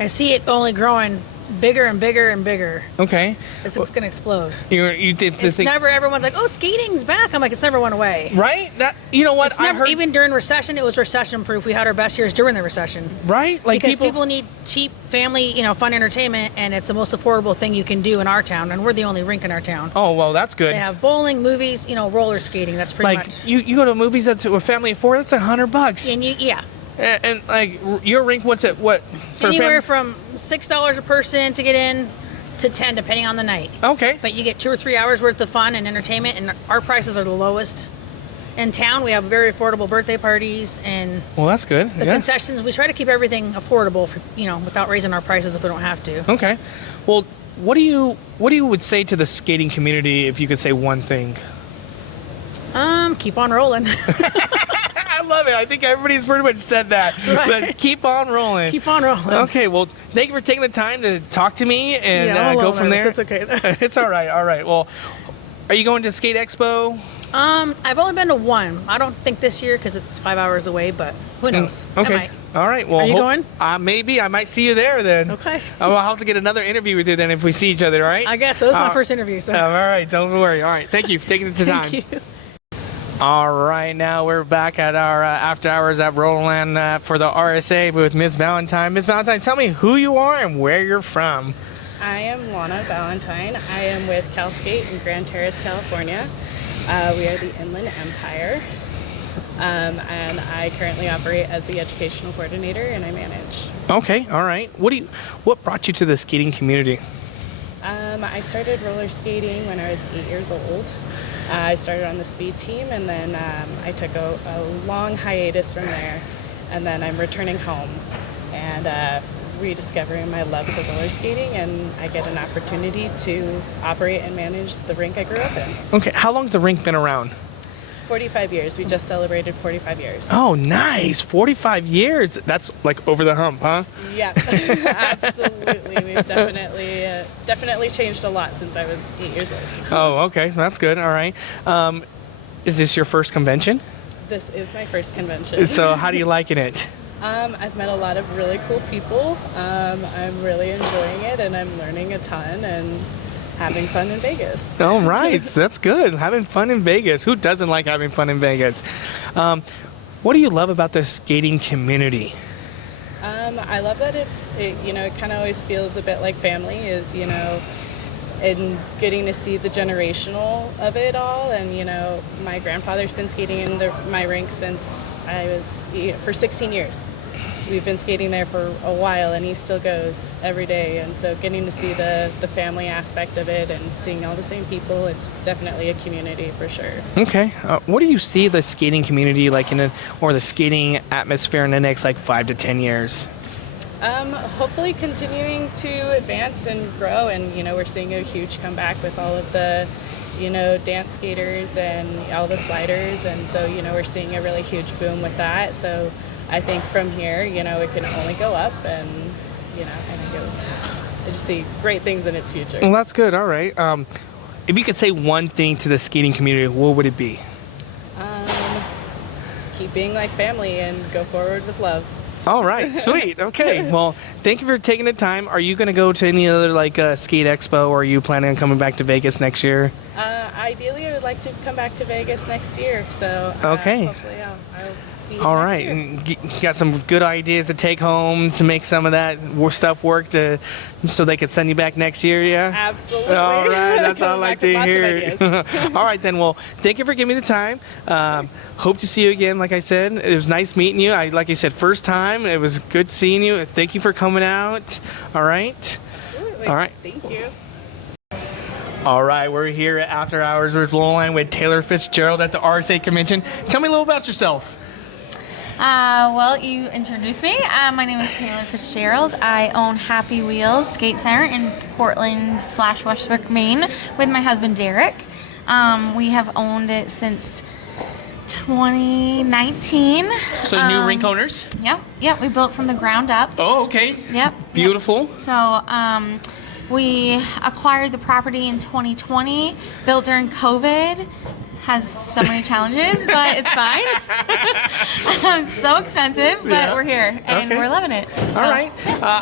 I see it only growing bigger and bigger and bigger. Okay. It's going to explode. You did this thing. Everyone's like, oh, skating's back. I'm like, it's never went away. Right? You know what? It's never, even during recession, it was recession proof. We had our best years during the recession. Right? Because people need cheap family, fun entertainment, and it's the most affordable thing you can do in our town, and we're the only rink in our town. Oh, well, that's good. They have bowling, movies, roller skating. That's pretty much. You go to movies that's a family of 4, that's $100. And yeah. And your rink, what's it? What? Anywhere from $6 a person to get in to 10, depending on the night. Okay. But you get 2 or 3 hours worth of fun and entertainment, and our prices are the lowest in town. We have very affordable birthday parties, and well, that's good. The concessions. We try to keep everything affordable for without raising our prices if we don't have to. Okay. Well, what do you would say to the skating community if you could say one thing? Keep on rolling. I love it. I think everybody's pretty much said that. Right. But keep on rolling. Keep on rolling. Okay. Well, thank you for taking the time to talk to me and go from there. It's okay. It's all right. All right. Well, are you going to Skate Expo? I've only been to one. I don't think this year because it's 5 hours away, but who knows? Okay. All right. Well, are you going? Maybe I might see you there then. Okay. I'll have to get another interview with you then if we see each other. All right. I guess so. This is my first interview. So. All right. Don't worry. All right. Thank you for taking the time. Thank you. All right, now we're back at our after hours at Roland for the RSA with Ms. Valentine. Ms. Valentine, tell me who you are and where you're from. I am Lana Valentine. I am with CalSkate in Grand Terrace, California. We are the Inland Empire, and I currently operate as the educational coordinator, and I manage. Okay, all right. What brought you to the skating community? I started roller skating when I was 8 years old. I started on the speed team, and then I took a long hiatus from there, and then I'm returning home and rediscovering my love for roller skating, and I get an opportunity to operate and manage the rink I grew up in. Okay, how long's the rink been around? 45 years. We just celebrated 45 years. Oh, nice. 45 years. That's like over the hump, huh? Yeah, absolutely. We've definitely, it's definitely changed a lot since I was 8 years old. Oh, okay. That's good. All right. Is this your first convention? This is my first convention. So how do you liking it? I've met a lot of really cool people. I'm really enjoying it, and I'm learning a ton and having fun in Vegas. All right. That's good. Having fun in Vegas. Who doesn't like having fun in Vegas? What do you love about the skating community? I love that it kind of always feels a bit like family, and getting to see the generational of it all. And, my grandfather's been skating in my rink since I was, for 16 years. We've been skating there for a while, and he still goes every day. And so getting to see the family aspect of it and seeing all the same people, it's definitely a community for sure. Okay. What do you see the skating community like or the skating atmosphere in the next 5 to 10 years? Hopefully continuing to advance and grow, and we're seeing a huge comeback with all of the dance skaters and all the sliders, and so we're seeing a really huge boom with that. So I think from here it can only go up, and I just see great things in its future. Well, that's good. All right. If you could say one thing to the skating community, what would it be? Keep being like family and go forward with love. All right, sweet. Okay, well, thank you for taking the time. Are you going to go to any other skate expo, or are you planning on coming back to Vegas next year? Ideally, I would like to come back to Vegas next year. So okay. Hopefully, I'll be here all next right, year. and you got some good ideas to take home to make some of that stuff work so they could send you back next year, yeah? Absolutely. All right, that's what I Coming like back with to lots of hear. ideas. All right, then, well, thank you for giving me the time. Hope to see you again, like I said. It was nice meeting you. Like I said, first time. It was good seeing you. Thank you for coming out. All right? Absolutely. All right. Thank you. All right, we're here at After Hours with Lowline with Taylor Fitzgerald at the RSA convention. Tell me a little about yourself. Well, you introduced me. My name is Taylor Fitzgerald. I own Happy Wheels Skate Center in Portland/Westbrook, Maine, with my husband Derek. We have owned it since 2019. So new rink owners? Yep. We built from the ground up. Oh, okay. Yep. Beautiful. So we acquired the property in 2020, built during COVID. Has so many challenges, but it's fine. So expensive, but we're here and we're loving it. So. All right.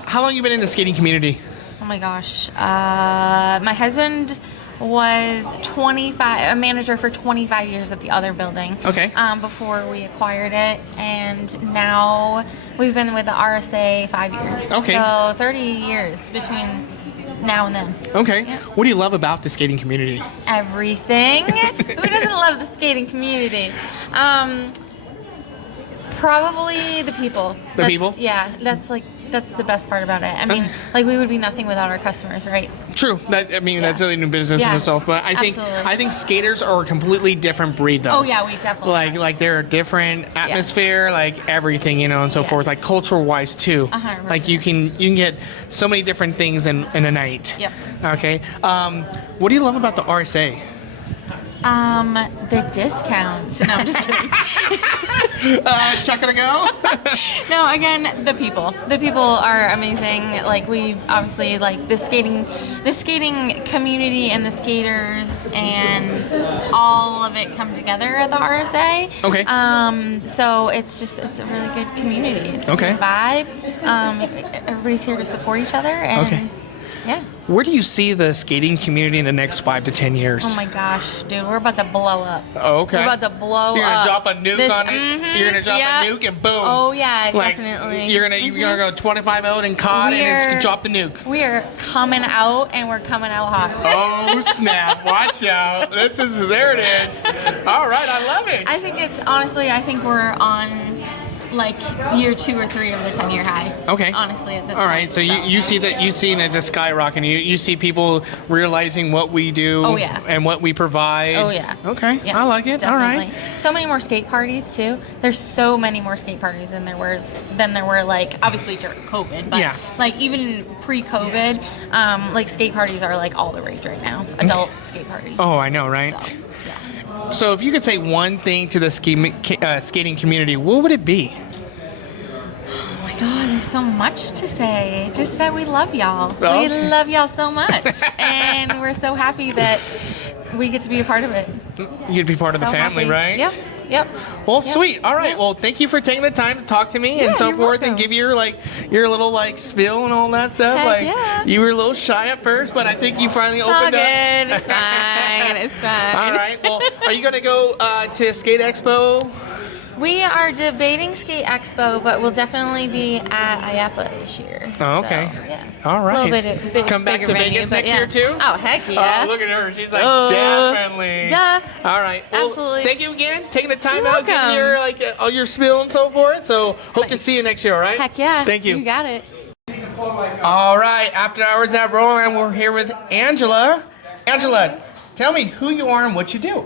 How long you been in the skating community? Oh my gosh. My husband was a manager for 25 years at the other building. Okay. Before we acquired it, and now we've been with the RSA 5 years. Okay. So 30 years between now and then. Okay. Yeah. What do you love about the skating community? Everything. Who doesn't love the skating community? Probably the people. People? Yeah, that's the best part about it. I mean, we would be nothing without our customers, right? True. That's a new business in itself. But I think skaters are a completely different breed, though. Oh yeah, we definitely like they're a different atmosphere, everything, and so forth, cultural wise too. 100%. You can get so many different things in a night. Yep. Okay. What do you love about the RSA? The discounts. No, I'm just kidding. Chuck it a go? No, again, the people. The people are amazing. We obviously the skating community and the skaters and all of it come together at the RSA. Okay. So it's a really good community. It's a good vibe. Everybody's here to support each other and yeah. Where do you see the skating community in the next 5 to 10 years? Oh my gosh, dude, we're about to blow up. Oh, okay. We're about to blow up. You're gonna drop a nuke on it. You're gonna drop a nuke and boom. Oh yeah, definitely. You're gonna go 25-0 and caught and it's gonna drop the nuke. We are coming out and we're coming out hot. Oh snap! Watch out! There it is. All right, I love it. I think we're on year 2 or 3 of the 10-year high. Okay. Honestly, at this point. All right, so you see that you've seen it just skyrocketing. You see people realizing what we do. Oh, yeah. And what we provide. Oh yeah. Okay. Yeah, I like it. definitely. All right. So many more skate parties too. There's so many more skate parties than there were obviously during COVID, but even pre-COVID, skate parties are all the rage right now. Adult skate parties. Oh, I know, right? So, yeah. So if you could say one thing to the skating community, what would it be? Oh my God, there's so much to say. Just that we love y'all. Oh. We love y'all so much. And we're so happy that we get to be a part of it. You'd be part of the So family, happy. right? Yep. Well, Yep. sweet. All right. Well, thank you for taking the time to talk to me and so you're forth, and welcome. give your little spiel and all that stuff. Heck yeah. You were a little shy at first, but I think you finally It's all opened good. up. It's fine. It's fine. All right. Well, are you gonna go to Skate Expo? We are debating Skate Expo, but we'll definitely be at IAPA this year. Oh, okay. So, yeah. All right. A little bit Come back bigger to venue, Vegas but next yeah. year too? Oh, heck yeah. Oh, look at her. She's like, Oh, definitely. duh. All right. Well, Absolutely. Thank you again. Taking the time You're out, giving welcome. your all your spiel and so forth. So hope to see you next year. All right. Heck yeah. Thank you. You got it. All right. After hours at Roland, we're here with Angela. Angela, tell me who you are and what you do.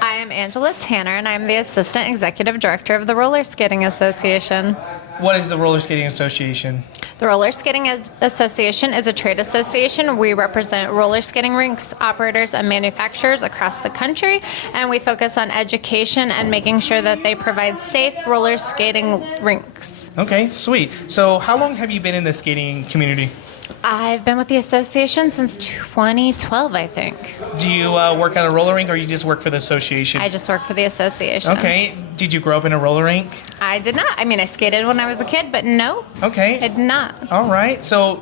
I am Angela Tanner, and I'm the Assistant Executive Director of the Roller Skating Association. What is the Roller Skating Association? The Roller Skating Association is a trade association. We represent roller skating rinks, operators, and manufacturers across the country, and we focus on education and making sure that they provide safe roller skating rinks. Okay, sweet. So how long have you been in the skating community? I've been with the association since 2012, I think. Do you work at a roller rink or you just work for the association? I just work for the association. Okay. Did you grow up in a roller rink? I did not. I mean, I skated when I was a kid, but no. Okay. I did not. All right. So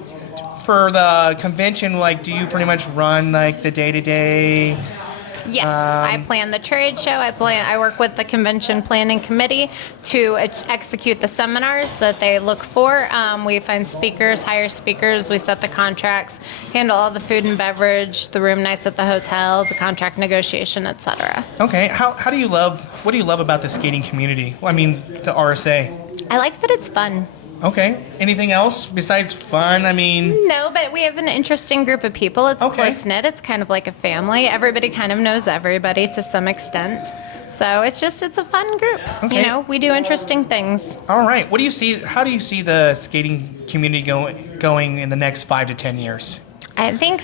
for the convention, do you pretty much run the day-to-day? Yes, I plan the trade show. I work with the convention planning committee to execute the seminars that they look for. We find speakers, hire speakers, we set the contracts, handle all the food and beverage, the room nights at the hotel, the contract negotiation, etc. Okay. What do you love about the skating community? Well, I mean, the RSA. I like that it's fun. Okay. Anything else besides fun? I mean, No, but we have an interesting group of people. It's close-knit. It's kind of like a family. Everybody kind of knows everybody to some extent. So it's a fun group. Okay. We do interesting things. all right. What do you see? How do you see the skating community going in the next 5 to 10 years? I think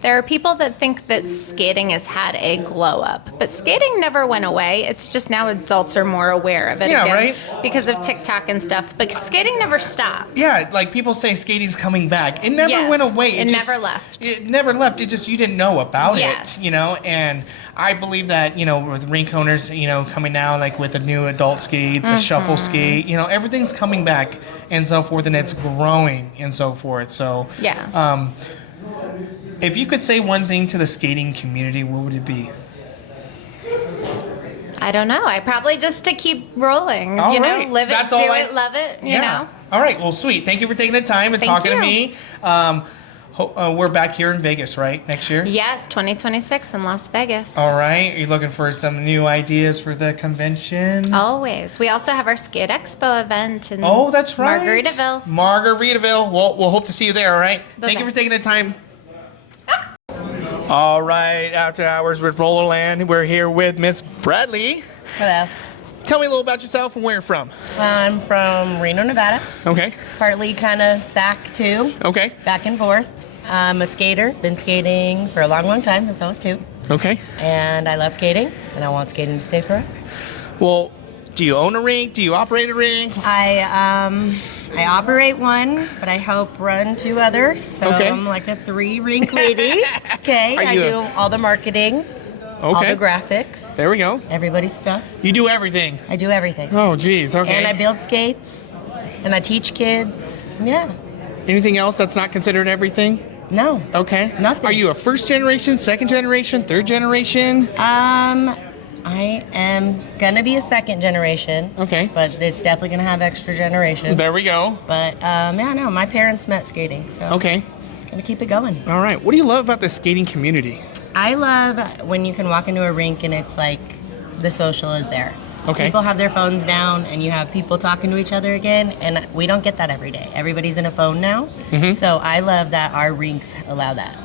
there are people that think that skating has had a glow up, but skating never went away. It's just now adults are more aware of it Yeah, again right? because of TikTok and stuff. But skating never stopped. Yeah, people say skating's coming back. It never Yes, went away. it never left. It never left. It just you didn't know about Yes. it, and I believe that with rink owners, coming now with a new adult skates, a shuffle skate, everything's coming back and so forth, and it's growing and so forth. So Yeah. If you could say one thing to the skating community, what would it be? I don't know. I probably just to keep rolling. All right. Live it, That's do all it, love it. You know. All right. Well, sweet. Thank you for taking the time and Thank talking to you. me. We're back here in Vegas, right? Next year? Yes, 2026 in Las Vegas. All right. Are you looking for some new ideas for the convention? Always. We also have our Skate Expo event in Oh, that's right. Margaritaville. Margaritaville. We'll hope to see you there, all right? Bye-bye. Thank you for taking the time. All right. After hours with Rollerland, we're here with Miss Bradley. Hello. Tell me a little about yourself and where you're from. I'm from Reno, Nevada. Okay. Partly kind of SAC too. Okay. Back and forth. I'm a skater. Been skating for a long, long time, since I was 2. Okay. And I love skating, and I want skating to stay forever. Well, do you own a rink? Do you operate a rink? I operate one, but I help run 2 others. So Okay. I'm like a 3 rink lady. Okay. Are I you do all the marketing. All Okay. the graphics. There we go. Everybody's stuff. You do everything. I do everything. Oh, geez. Okay. And I build skates. And I teach kids. Yeah. Anything else that's not considered everything? No. Okay. Nothing. Are you a first generation, second generation, third generation? I am gonna be a second generation. Okay. But it's definitely gonna have extra generations. There we go. But no, my parents met skating, so Okay. gonna keep it going. All right. What do you love about the skating community? I love when you can walk into a rink and it's like the social is there. Okay. People have their phones down and you have people talking to each other again, and we don't get that every day. Everybody's in a phone now. Mhm. So I love that our rinks allow that.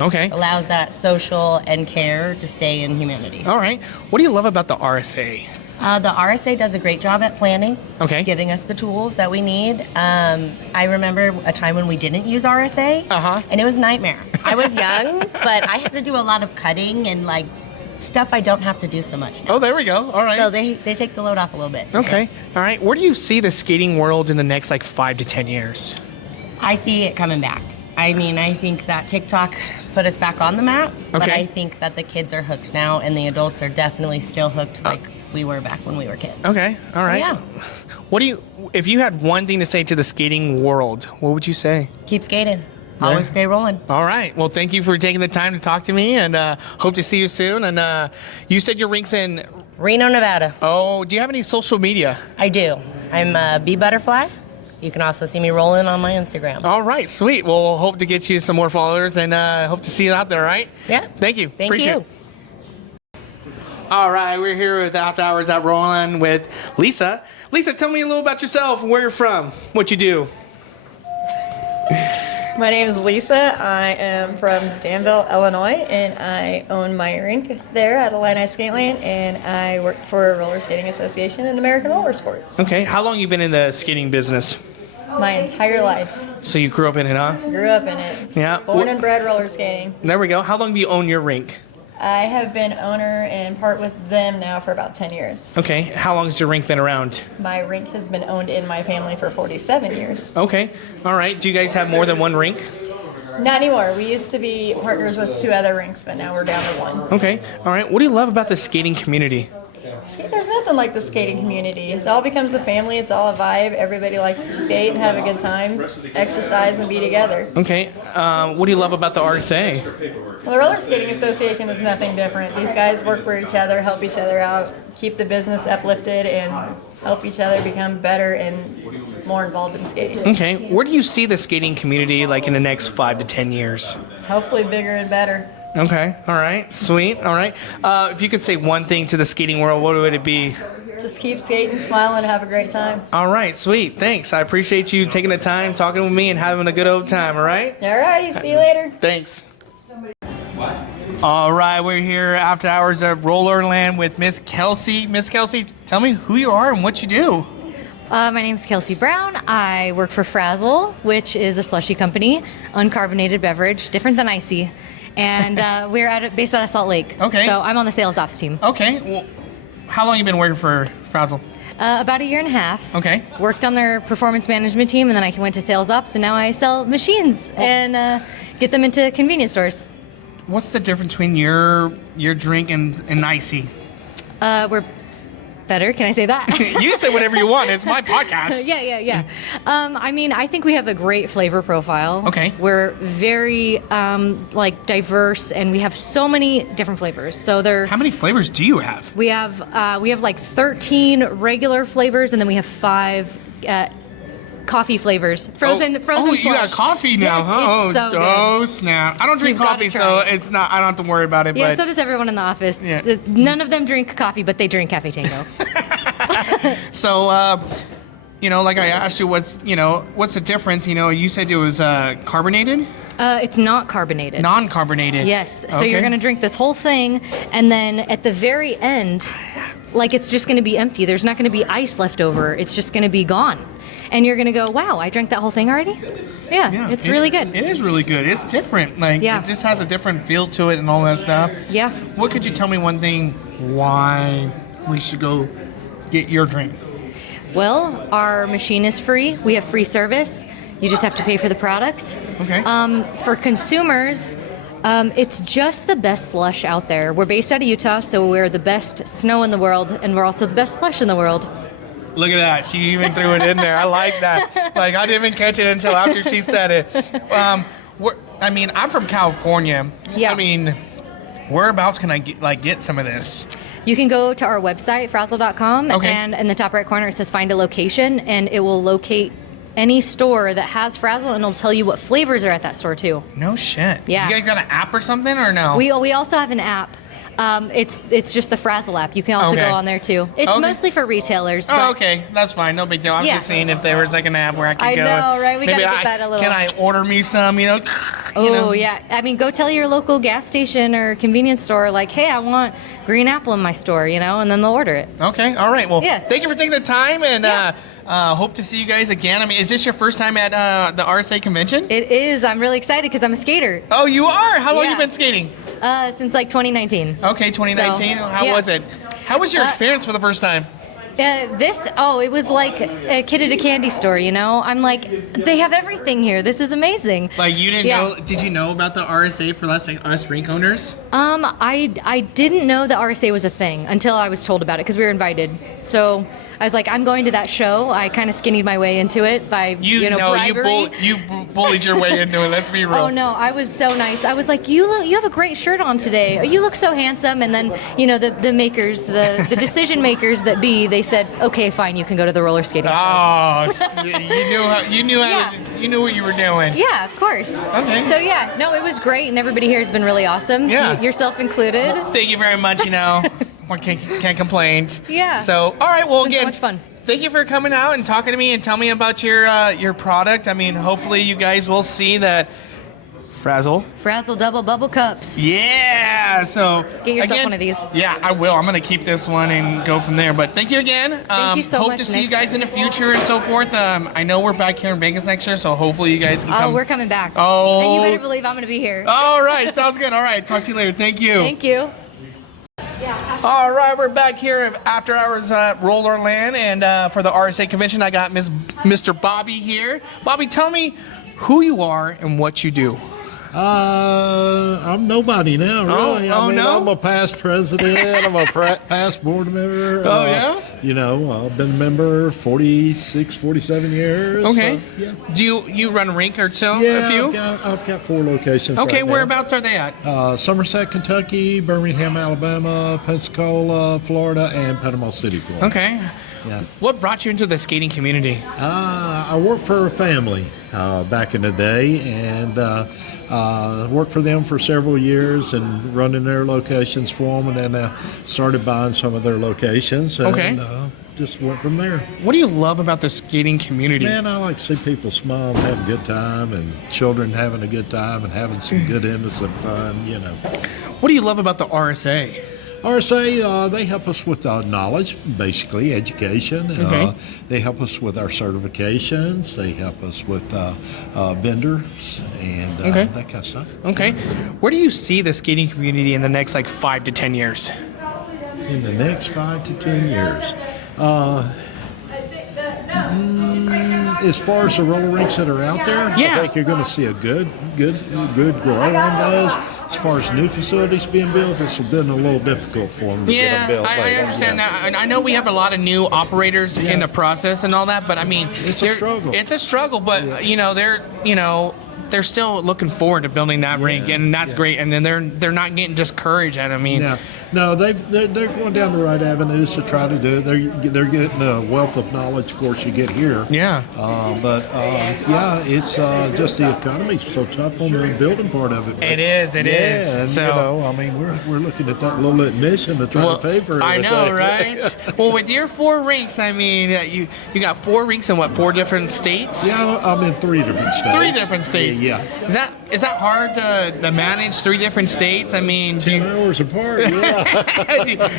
Okay. Allows that social and care to stay in humanity. All right. What do you love about the RSA? The RSA does a great job at planning. Okay. Giving us the tools that we need. I remember a time when we didn't use RSA. Uh-huh. And it was a nightmare. I was young, but I had to do a lot of cutting and stuff I don't have to do so much now. Oh, there we go. All right. So they take the load off a little bit. Okay. All right. Where do you see the skating world in the next like 5 to 10 years? I see it coming back. I mean, I think that TikTok put us back on the map, but Okay. I think that the kids are hooked now, and the adults are definitely still hooked like we were back when we were kids. Okay. All right. yeah. What do you, if you had one thing to say to the skating world, what would you say? Keep skating. Always stay rolling. All right. Well, thank you for taking the time to talk to me, and hope to see you soon. And you said your rink's in Reno, Nevada. Oh, do you have any social media? I do. I'm Bee Butterfly. You can also see me rolling on my Instagram. All right, sweet. Well, we'll hope to get you some more followers, and hope to see you out there, all right? Yeah. Thank you. Thank Appreciate you. it. All right, we're here with After Hours at Rolling with Lisa. Lisa, tell me a little about yourself, where you're from, what you do. My name is Lisa. I am from Danville, Illinois, and I own my rink there at Illini Skate Lane, and I work for Roller Skating Association and American Roller Sports. Okay, how long you been in the skating business? My entire life. So you grew up in it, huh? Grew up in it. Yeah. Born and bred roller skating. There we go. How long have you owned your rink? I have been owner and part with them now for about 10 years. Okay, how long has your rink been around? My rink has been owned in my family for 47 years. Okay, all right. Do you guys have more than one rink? Not anymore. We used to be partners with 2 other rinks, but now we're down to 1. Okay, all right. What do you love about the skating community? There's nothing like the skating community. It all becomes a family. It's all a vibe. Everybody likes to skate and have a good time, exercise, and be together. Okay, what do you love about the RSA? Well, the Roller Skating Association is nothing different. These guys work for each other, help each other out, keep the business uplifted, and help each other become better and more involved in skating. Okay, where do you see the skating community like in the next 5 to 10 years? Hopefully bigger and better. Okay, all right, sweet, all right. If you could say one thing to the skating world, what would it be? Just keep skating, smiling, and have a great time. All right, sweet, thanks. I appreciate you taking the time, talking with me, and having a good old time, all right? All righty, see you later. Thanks. All right, we're here after hours at Rollerland with Miss Kelsey. Miss Kelsey, tell me who you are and what you do. My name is Kelsey Brown. I work for Frazzle, which is a slushy company, uncarbonated beverage, different than icy. And we're based out of Salt Lake. Okay. So I'm on the sales ops team. Okay, well, how long you been working for Frazzle? About 1.5 years. Okay. Worked on their performance management team, and then I went to sales ops, and now I sell machines and get them into convenience stores. What's the difference between your drink and icy? We're better. Can I say that? You say whatever you want. It's my podcast. Yeah. I mean, I think we have a great flavor profile. Okay. We're very diverse, and we have so many different flavors. So How many flavors do you have? we have like 13 regular flavors, and then we have 5 coffee flavors. Frozen you slush. got coffee now, Yes, huh? it's so good. Snap! I don't drink You've gotta coffee, try so it. it's not. I don't have to worry about it. Yeah, but so does everyone in the office. Yeah. None of them drink coffee, but they drink Cafe Tango. So, like I asked you, what's the difference? You said it was carbonated. It's not carbonated. Non-carbonated. Yes. So Okay. you're going to drink this whole thing, and then at the very end, it's just going to be empty. There's not going to be ice left over. It's just going to be gone. And you're going to go, wow, I drank that whole thing already? Yeah, it's really good. It is really good. It's different. It just has a different feel to it and all that stuff. Yeah. What could you tell me one thing why we should go get your drink? Well, our machine is free. We have free service. You just have to pay for the product. Okay. For consumers, it's just the best slush out there. We're based out of Utah, so we're the best snow in the world, and we're also the best slush in the world. Look at that. She even threw it in there. I like that. I didn't even catch it until after she said it. I'm from California. Yeah. Whereabouts can I get some of this? You can go to our website, frazzle.com, Okay. and in the top right corner it says find a location, and it will locate any store that has Frazzle, and it'll tell you what flavors are at that store too. No shit. Yeah. You guys got an app or something or no? We also have an app. It's just the Frazzle app. You can also Okay. go on there too. It's Okay. mostly for retailers. Oh, but okay. That's fine. No big deal. I'm Yeah. just seeing if there was an app where I could I go. know, right? We Maybe gotta get that a little- Can I order me some, Oh, yeah. Go tell your local gas station or convenience store, hey, I want green apple in my store, and then they'll order it. Okay. All right. Well, Yeah. thank you for taking the time, and hope to see you guys again. Is this your first time at the RSA convention? It is. I'm really excited because I'm a skater. Oh, you are? How long Yeah. you been skating? Since like 2019. Okay, 2019. So, How yeah. was it? How was your experience for the first time? It was like a kid at a candy store, you know? I'm like, they have everything here. This is amazing. Like you didn't know? Did you know about the RSA for us rink owners? I didn't know the RSA was a thing until I was told about it because we were invited. So I was like, I'm going to that show. I kind of skinnied my way into it by bribery. You bullied your way into it. Let's be real. Oh no, I was so nice. I was like, you have a great shirt on today. You look so handsome. And then the makers, the decision makers that be, they said, okay, fine, you can go to the roller skating show. Oh, you knew what you were doing. Yeah, of course. Okay. So yeah, no, it was great, and everybody here has been really awesome. Yeah. Yourself included. Thank you very much. I can't complain. Yeah. So all right, well it's been again, so much fun. Thank you for coming out and talking to me and tell me about your product. I mean, hopefully you guys will see that Frazzle double bubble cups. Yeah. So get yourself one of these. Yeah, I will. I'm gonna keep this one and go from there. But thank you again. Thank you so hope much, to see Nick. you guys in the future and so forth. I know we're back here in Vegas next year, so hopefully you guys can come. Oh, we're coming back. Oh. And you better believe I'm gonna be here. All right. Sounds good. All right. Talk to you later. Thank you. Thank you. All right, we're back here at After Hours Roller Land, and for the RSA convention, I got Mr. Bobby here. Bobby, tell me who you are and what you do. I'm nobody now, really. No? I'm a past president. I'm a past board member. Oh, yeah? I've been a member 46, 47 years. Okay. So, yeah. Do you run a rink or so? Yeah, A few? I've got 4 locations. Okay, right now. whereabouts are they at? Somerset, Kentucky, Birmingham, Alabama, Pensacola, Florida, and Panama City, Florida. Okay. Yeah. What brought you into the skating community? I worked for a family back in the day, and worked for them for several years and running their locations for them, and then started buying some of their locations. And, just went from there. What do you love about the skating community? Man, I like to see people smile and have a good time, and children having a good time and having some good innocent fun, What do you love about the RSA? RSA, they help us with knowledge, basically education. Okay. They help us with our certifications. They help us with vendors and that kind of stuff. Okay. Where do you see the skating community in the next 5 to 10 years? In the next 5 to 10 years. As far as the roller rinks that are out there, I think you're going to see a good grow on those. As far as new facilities being built, it's been a little difficult for them to get them built. I understand that. And I know we have a lot of new operators in the process and all that, but I mean, it's a struggle. It's a struggle, but they're still looking forward to building that rink, and that's great. And then they're not getting discouraged. And I mean, no, they're going down the right avenues to try to do it. They're getting a wealth of knowledge, of course, you get here. Yeah. It's just the economy's so tough on the building part of it. It is. And, so we're looking at that little admission to try to pay for it. I know, right? Well, with your 4 rinks, I mean, you got 4 rinks in 4 different states? Yeah, I'm in 3 different states. 3 different states. Yeah. Is that hard to manage 3 different states? I mean, 10 hours apart. Yeah.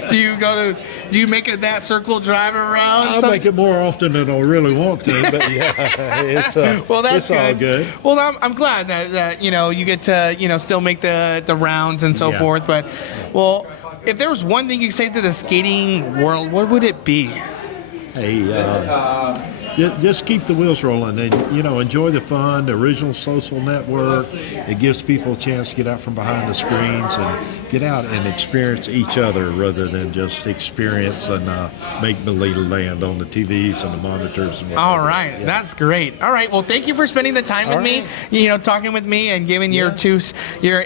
do you make it that circle drive around? I make it more often than I really want to, but it's that's all good. Well, I'm glad that you get to still make the rounds and so forth. But if there was one thing you could say to the skating world, what would it be? Hey, just keep the wheels rolling and, enjoy the fun, the original social network. It gives people a chance to get out from behind the screens and get out and experience each other rather than just experience and make-believe land on the TVs and the monitors. And all right. That's great. All right. Well, thank you for spending the time with me, talking with me and giving your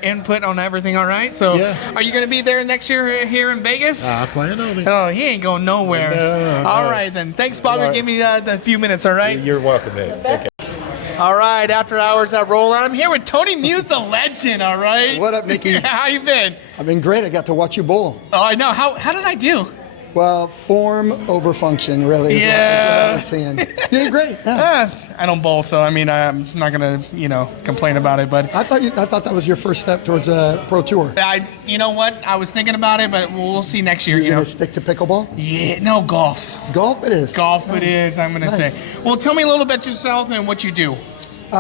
input on everything. All right. So are you going to be there next year here in Vegas? I plan on it. Oh, he ain't going nowhere. No. All right, then. Thanks, Bob, for giving me the few minutes, all right? You're welcome, Nick. Take care. All right, After Hours at Roll On. I'm here with Tony Muse, the legend, all right? What up, Nicky? How you been? I've been great. I got to watch you bowl. Oh, I know. How did I do? Well, form over function, really, is what I was saying. You did great. Yeah. I don't bowl, so I mean, I'm not gonna, complain about it. But I thought that was your first step towards a pro tour. You know what? I was thinking about it, but we'll see next year. You're gonna stick to pickleball? Yeah, no, golf. Golf, it is. Golf, it is. I'm gonna say. Well, tell me a little bit yourself and what you do.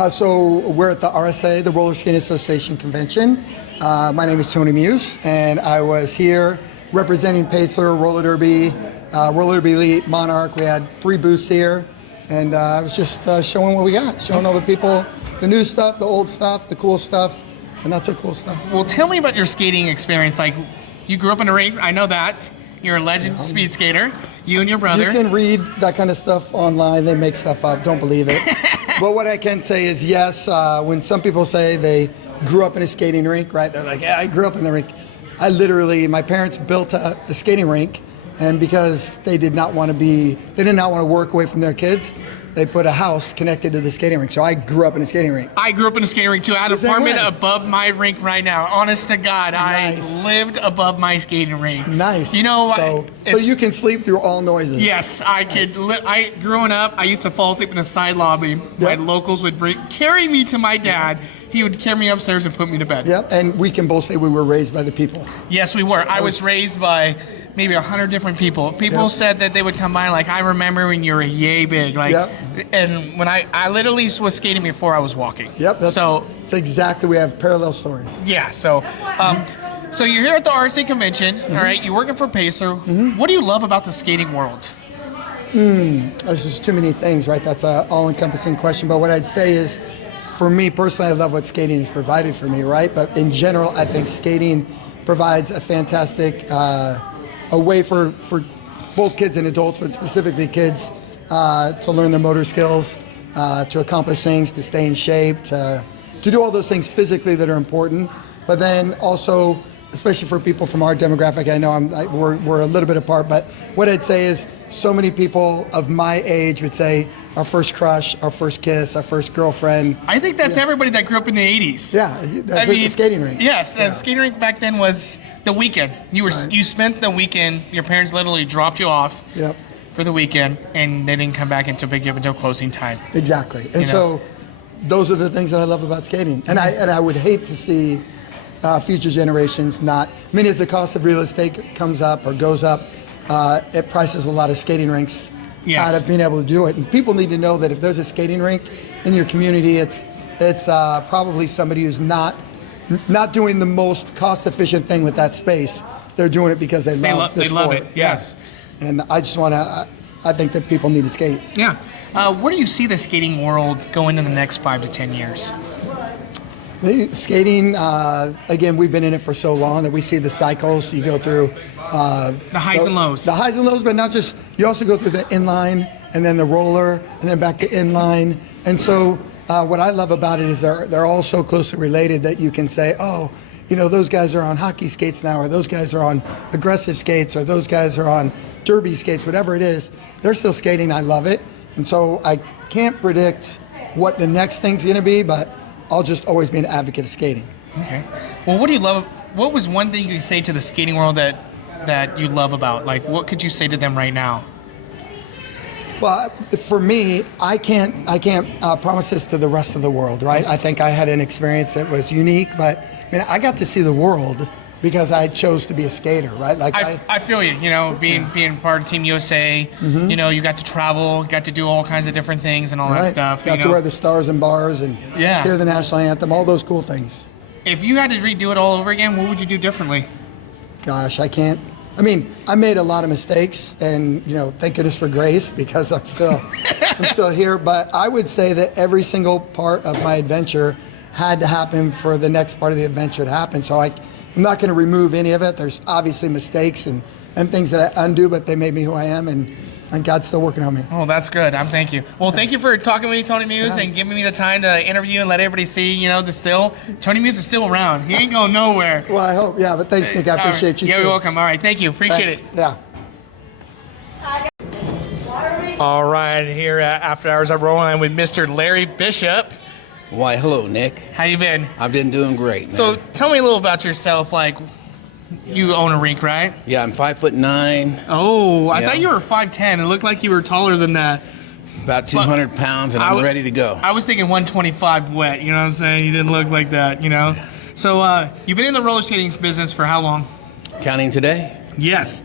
So we're at the RSA, the Roller Skating Association convention. My name is Tony Muse, and I was here representing Pacer, Roller Derby Elite, Monarch. We had 3 booths here, and I was just showing what we got, showing all the people the new stuff, the old stuff, the cool stuff, and not so cool stuff. Well, tell me about your skating experience. Like, you grew up in a rink, I know that. You're a legend speed skater, you and your brother. You can read that kind of stuff online. They make stuff up. Don't believe it. But what I can say is, yes, when some people say they grew up in a skating rink, right? They're like, yeah, I grew up in the rink. I literally, my parents built a skating rink, and because they did not want to work away from their kids, they put a house connected to the skating rink. So I grew up in a skating rink. I grew up in a skating rink too. I had an apartment above my rink right now. Honest to God, Nice. I lived above my skating rink. Nice. You know, so you can sleep through all noises. Yes, I could. Growing up, I used to fall asleep in a side lobby. My locals would carry me to my dad. He would carry me upstairs and put me to bed. Yep, and we can both say we were raised by the people. Yes, we were. I was raised by maybe 100 different people. People said that they would come by, like, I remember when you were yay big. Like, and when I literally was skating before I was walking. Yep, that's exactly, we have parallel stories. Yeah, so so you're here at the RSA convention, all right? You're working for Pacer. What do you love about the skating world? There's just too many things, right? That's an all-encompassing question. But what I'd say is, for me personally, I love what skating has provided for me, right? But in general, I think skating provides a fantastic a way for both kids and adults, but specifically kids, to learn their motor skills, to accomplish things, to stay in shape, to do all those things physically that are important. But then also, especially for people from our demographic, I know we're a little bit apart, but what I'd say is so many people of my age would say our first crush, our first kiss, our first girlfriend. I think that's everybody that grew up in the 80s. Yeah, that's the skating rink. Yes, the skating rink back then was the weekend. You spent the weekend, your parents literally dropped you off for the weekend, and they didn't come back until closing time. Exactly, and so those are the things that I love about skating. And I would hate to see future generations not. I mean, as the cost of real estate comes up or goes up, it prices a lot of skating rinks out of being able to do it. And people need to know that if there's a skating rink in your community, it's probably somebody who's not doing the most cost-efficient thing with that space. They're doing it because they love the sport. They love it. Yes. And I just want to. I think that people need to skate. Yeah. Where do you see the skating world going in the next 5 to 10 years? Skating, again, we've been in it for so long that we see the cycles. You go through the highs and lows. The highs and lows, but not just. You also go through the inline and then the roller and then back to inline. And so what I love about it is they're all so closely related that you can say, oh, you know, those guys are on hockey skates now, or those guys are on aggressive skates, or those guys are on derby skates, whatever it is. They're still skating. I love it. And so I can't predict what the next thing's going to be, but I'll just always be an advocate of skating. Okay. Well, what do you love? What was one thing you could say to the skating world that you love about? Like, what could you say to them right now? Well, for me, I can't promise this to the rest of the world, right? I think I had an experience that was unique, but I mean, I got to see the world because I chose to be a skater, right? Like I feel you. You know, being part of Team USA. You know, you got to travel, got to do all kinds of different things and all that stuff. Got to wear the stars and bars and hear the national anthem, all those cool things. If you had to redo it all over again, what would you do differently? Gosh, I can't. I mean, I made a lot of mistakes, and you know, thank goodness for grace because I'm still here. But I would say that every single part of my adventure had to happen for the next part of the adventure to happen. So I'm not going to remove any of it. There's obviously mistakes and things that I undo, but they made me who I am, and God's still working on me. Oh, that's good. Thank you. Well, thank you for talking with me, Tony Muse, and giving me the time to interview and let everybody see, you know, Tony Muse is still around. He ain't going nowhere. Well, I hope, but thanks, Nick. I appreciate you, too. You're welcome. All right, thank you. Appreciate it. Yeah. All right, here at After Hours, I'm rolling with Mr. Larry Bishop. Why, hello, Nick. How you been? I've been doing great, man. So tell me a little about yourself. Like, you own a rink, right? Yeah, I'm 5'9". Oh, I thought you were 5'10". It looked like you were taller than that. About 200 pounds, and I'm ready to go. I was thinking 125 wet, you know what I'm saying? You didn't look like that, you know? So you've been in the roller skating business for how long? Counting today? Yes.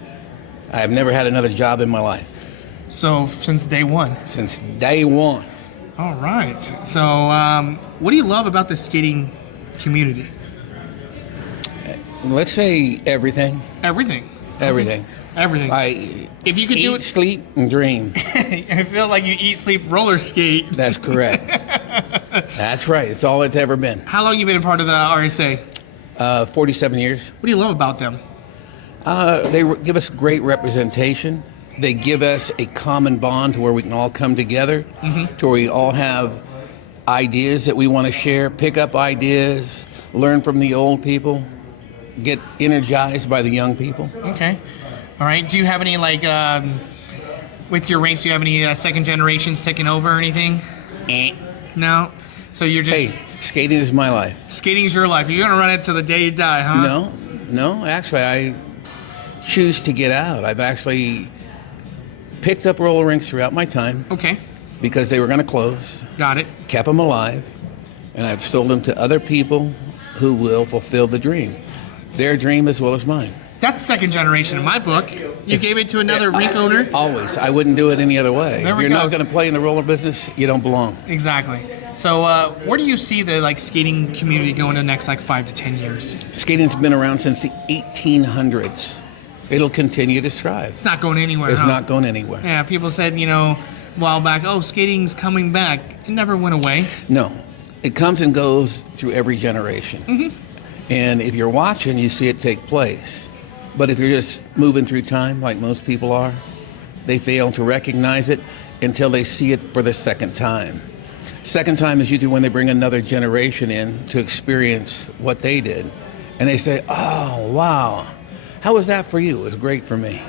I have never had another job in my life. So since day one? Since day one. All right. So, what do you love about the skating community? Let's say everything. Everything. Everything. Everything. If you could do it, sleep, and dream. I feel like you eat, sleep, roller skate. That's correct. That's right. It's all it's ever been. How long you been a part of the RSA? 47 years. What do you love about them? They give us great representation. They give us a common bond to where we can all come together, to where we all have ideas that we want to share, pick up ideas, learn from the old people, get energized by the young people. Okay. All right. Do you have any, like, with your rinks, do you have any second generations taking over or anything? No? So you're just... Hey, skating is my life. Skating is your life. You're going to run it till the day you die, huh? No. Actually, I choose to get out. I've actually picked up roller rinks throughout my time. Okay. Because they were going to close. Got it. Kept them alive. And I've sold them to other people who will fulfill the dream. Their dream as well as mine. That's second generation in my book. You gave it to another rink owner? Always. I wouldn't do it any other way. There If we you're go. not going to play in the roller business, you don't belong. Exactly. So where do you see the skating community going in the next 5 to 10 years? Skating's been around since the 1800s. It'll continue to strive. It's not going anywhere. It's huh? not going anywhere. Yeah, people said, a while back, skating's coming back. It never went away. No. It comes and goes through every generation. And if you're watching, you see it take place. But if you're just moving through time like most people are, they fail to recognize it until they see it for the second time. Second time is usually when they bring another generation in to experience what they did. And they say, oh, wow. How was that for you? It was great for me.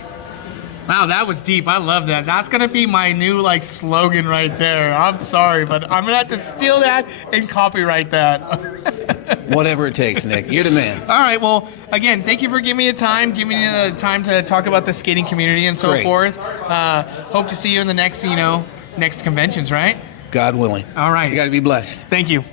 Wow, that was deep. I love that. That's going to be my new slogan right there. I'm sorry, but I'm going to have to steal that and copyright that. Whatever it takes, Nick. You're the man. All right. Well, again, thank you for giving me the time to talk about the skating community and so Great. forth. Hope to see you in the next, next conventions, right? God willing. All right. You got to be blessed. Thank you.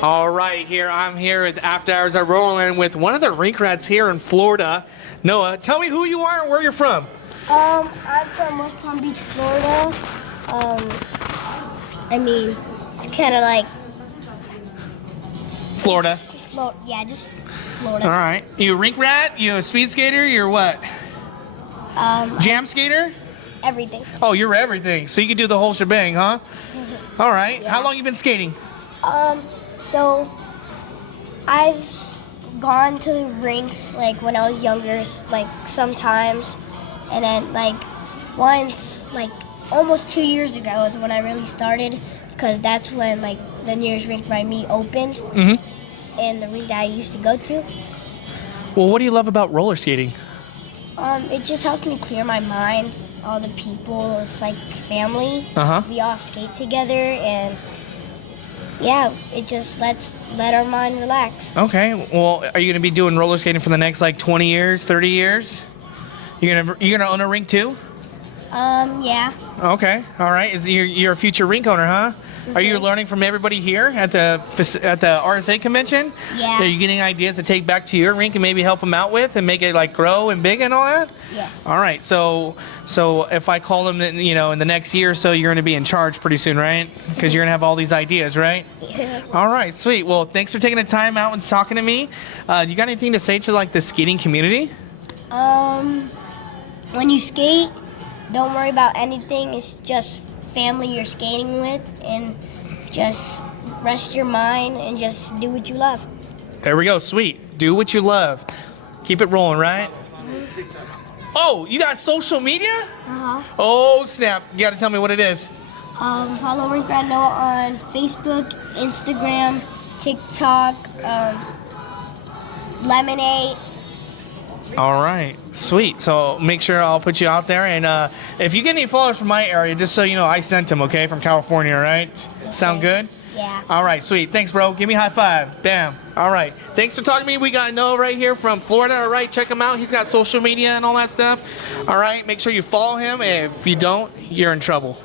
All right, I'm here at After Hours at Roland with one of the rink rats here in Florida. Noah, tell me who you are and where you're from. I'm from West Palm Beach, Florida. It's kind of like Florida. Just Florida. All right. You a rink rat? You a speed skater? You're what? Jam skater? Everything. Oh, you're everything. So you can do the whole shebang, huh? All right. Yeah. How long you been skating? So I've gone to rinks when I was younger, sometimes, and then once almost 2 years ago is when I really started, because that's when the nearest rink by me opened, and the rink that I used to go to. Well, what do you love about roller skating? It just helps me clear my mind. All the people, it's like family. We all skate together, and yeah, it just let our mind relax. Okay. Well, are you going to be doing roller skating for the next 20 years, 30 years? You're gonna own a rink too? Yeah. Okay. All right. You're a future rink owner, huh? Are you learning from everybody here at the RSA convention? Yeah. Are you getting ideas to take back to your rink and maybe help them out with and make it grow and big and all that? Yes. All right. So if I call them, in the next year or so, you're going to be in charge pretty soon, right? Because you're going to have all these ideas, right? Yeah. All right. Sweet. Well, thanks for taking the time out and talking to me. You got anything to say to the skating community? When you skate, don't worry about anything. It's just family you're skating with, and just rest your mind and just do what you love. There we go. Sweet. Do what you love. Keep it rolling, right? Oh, you got social media? Oh, snap. You got to tell me what it is. Follow Rink Rat Noah on Facebook, Instagram, TikTok, Lemonade. All right. Sweet. So make sure I'll put you out there. And if you get any followers from my area, just so you know, I sent them, okay, from California, all right? Okay. Sound good? Yeah. All right. Sweet. Thanks, bro. Give me a high five. Bam. All right. Thanks for talking to me. We got Noah right here from Florida. All right. Check him out. He's got social media and all that stuff. All right. Make sure you follow him. If you don't, you're in trouble.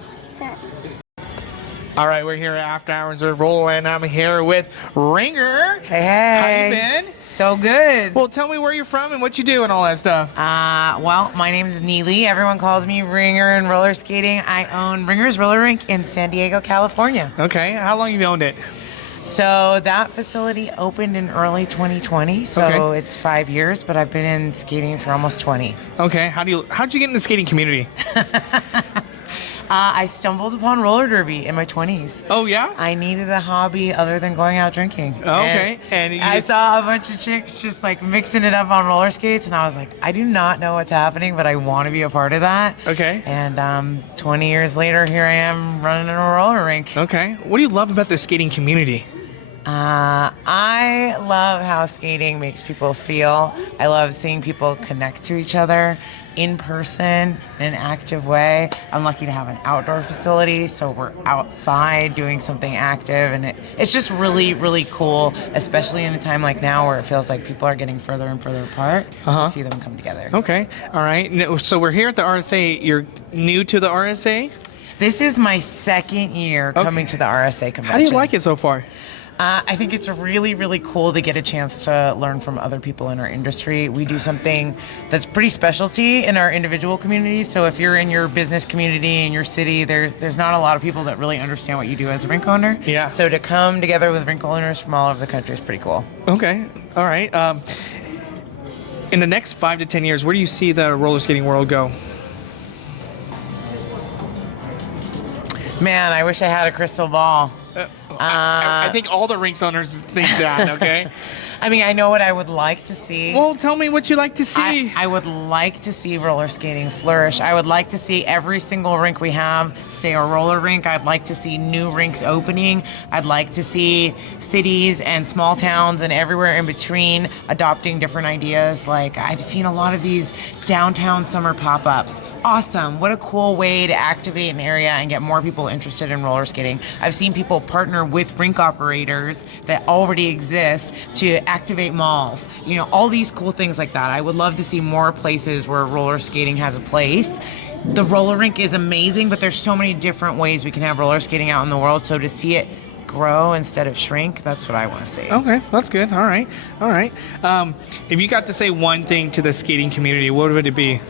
All right. We're here at After Hours of Roll, and I'm here with Ringer. Hey. How you been? So good. Well, tell me where you're from and what you do and all that stuff. Well, my name is Neely. Everyone calls me Ringer and roller skating. I own Ringer's Roller Rink in San Diego, California. Okay. How long have you owned it? So that facility opened in early 2020. So it's 5 years, but I've been in skating for almost 20. Okay. How'd you get in the skating community? I stumbled upon roller derby in my 20s. Oh, yeah? I needed a hobby other than going out drinking. Oh, okay. And I saw a bunch of chicks just like mixing it up on roller skates, and I was like, I do not know what's happening, but I want to be a part of that. Okay. And 20 years later, here I am running a roller rink. Okay. What do you love about the skating community? I love how skating makes people feel. I love seeing people connect to each other in person in an active way. I'm lucky to have an outdoor facility, so we're outside doing something active, and it's just really, really cool, especially in a time like now where it feels like people are getting further and further apart to see them come together. Okay. All right. So we're here at the RSA. You're new to the RSA? This is my second year coming to the RSA convention. How do you like it so far? I think it's really, really cool to get a chance to learn from other people in our industry. We do something that's pretty specialty in our individual communities. So if you're in your business community in your city, there's not a lot of people that really understand what you do as a rink owner. Yeah. So to come together with rink owners from all over the country is pretty cool. Okay. All right. In the next 5 to 10 years, where do you see the roller skating world go? Man, I wish I had a crystal ball. I think all the rinks owners think that, okay? I mean, I know what I would like to see. Well, tell me what you like to see. I would like to see roller skating flourish. I would like to see every single rink we have stay a roller rink. I'd like to see new rinks opening. I'd like to see cities and small towns and everywhere in between adopting different ideas. Like, I've seen a lot of these downtown summer pop-ups. Awesome. What a cool way to activate an area and get more people interested in roller skating. I've seen people partner with rink operators that already exist to activate malls. You know, all these cool things like that. I would love to see more places where roller skating has a place. The roller rink is amazing, but there's so many different ways we can have roller skating out in the world. So to see it grow instead of shrink, that's what I want to see. Okay, that's good. All right. If you got to say one thing to the skating community, what would it be?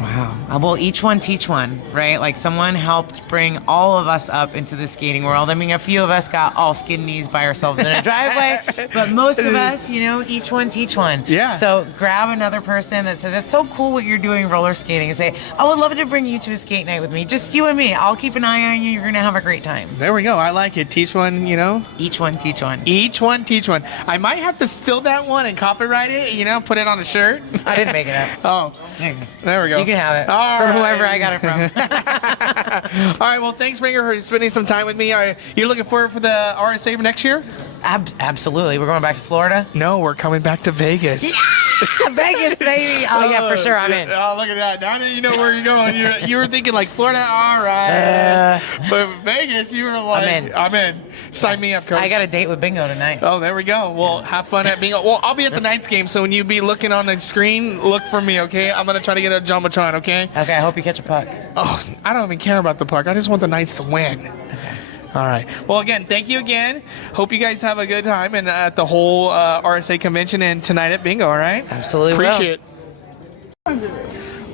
Wow. Well, each one teach one, right? Like, someone helped bring all of us up into the skating world. I mean, a few of us got all skin knees by ourselves in a driveway, but most of us, you know, each one teach one. Yeah. So grab another person that says, it's so cool what you're doing roller skating, and say, I would love to bring you to a skate night with me. Just you and me. I'll keep an eye on you. You're going to have a great time. There we go. I like it. Teach one, you know? Each one teach one. Each one teach one. I might have to steal that one and copyright it, you know, put it on a shirt. I didn't make it up. Oh, there we go. You can have it. All from right. whoever I got it from. All right, well, thanks, Ringer, for spending some time with me. Are you looking forward for the RSA next year? Absolutely. We're going back to Florida? No, we're coming back to Vegas. Yeah! Vegas, baby! Oh, yeah, for sure. I'm in. Oh, look at that. Now that you know where you're going. You were thinking, like, Florida? All right. But Vegas, you were like, I'm in. Sign me up, coach. I got a date with Bingo tonight. Oh, there we go. Well, have fun at Bingo. Well, I'll be at the Knights game, so when you be looking on the screen, look for me, okay? I'm going to try to get a Jumbotron, okay? Okay, I hope you catch a puck. Oh, I don't even care about the puck. I just want the Knights to win. Okay. All right. Well, again, thank you again. Hope you guys have a good time and at the whole RSA convention and tonight at Bingo, all right? Absolutely. Appreciate it.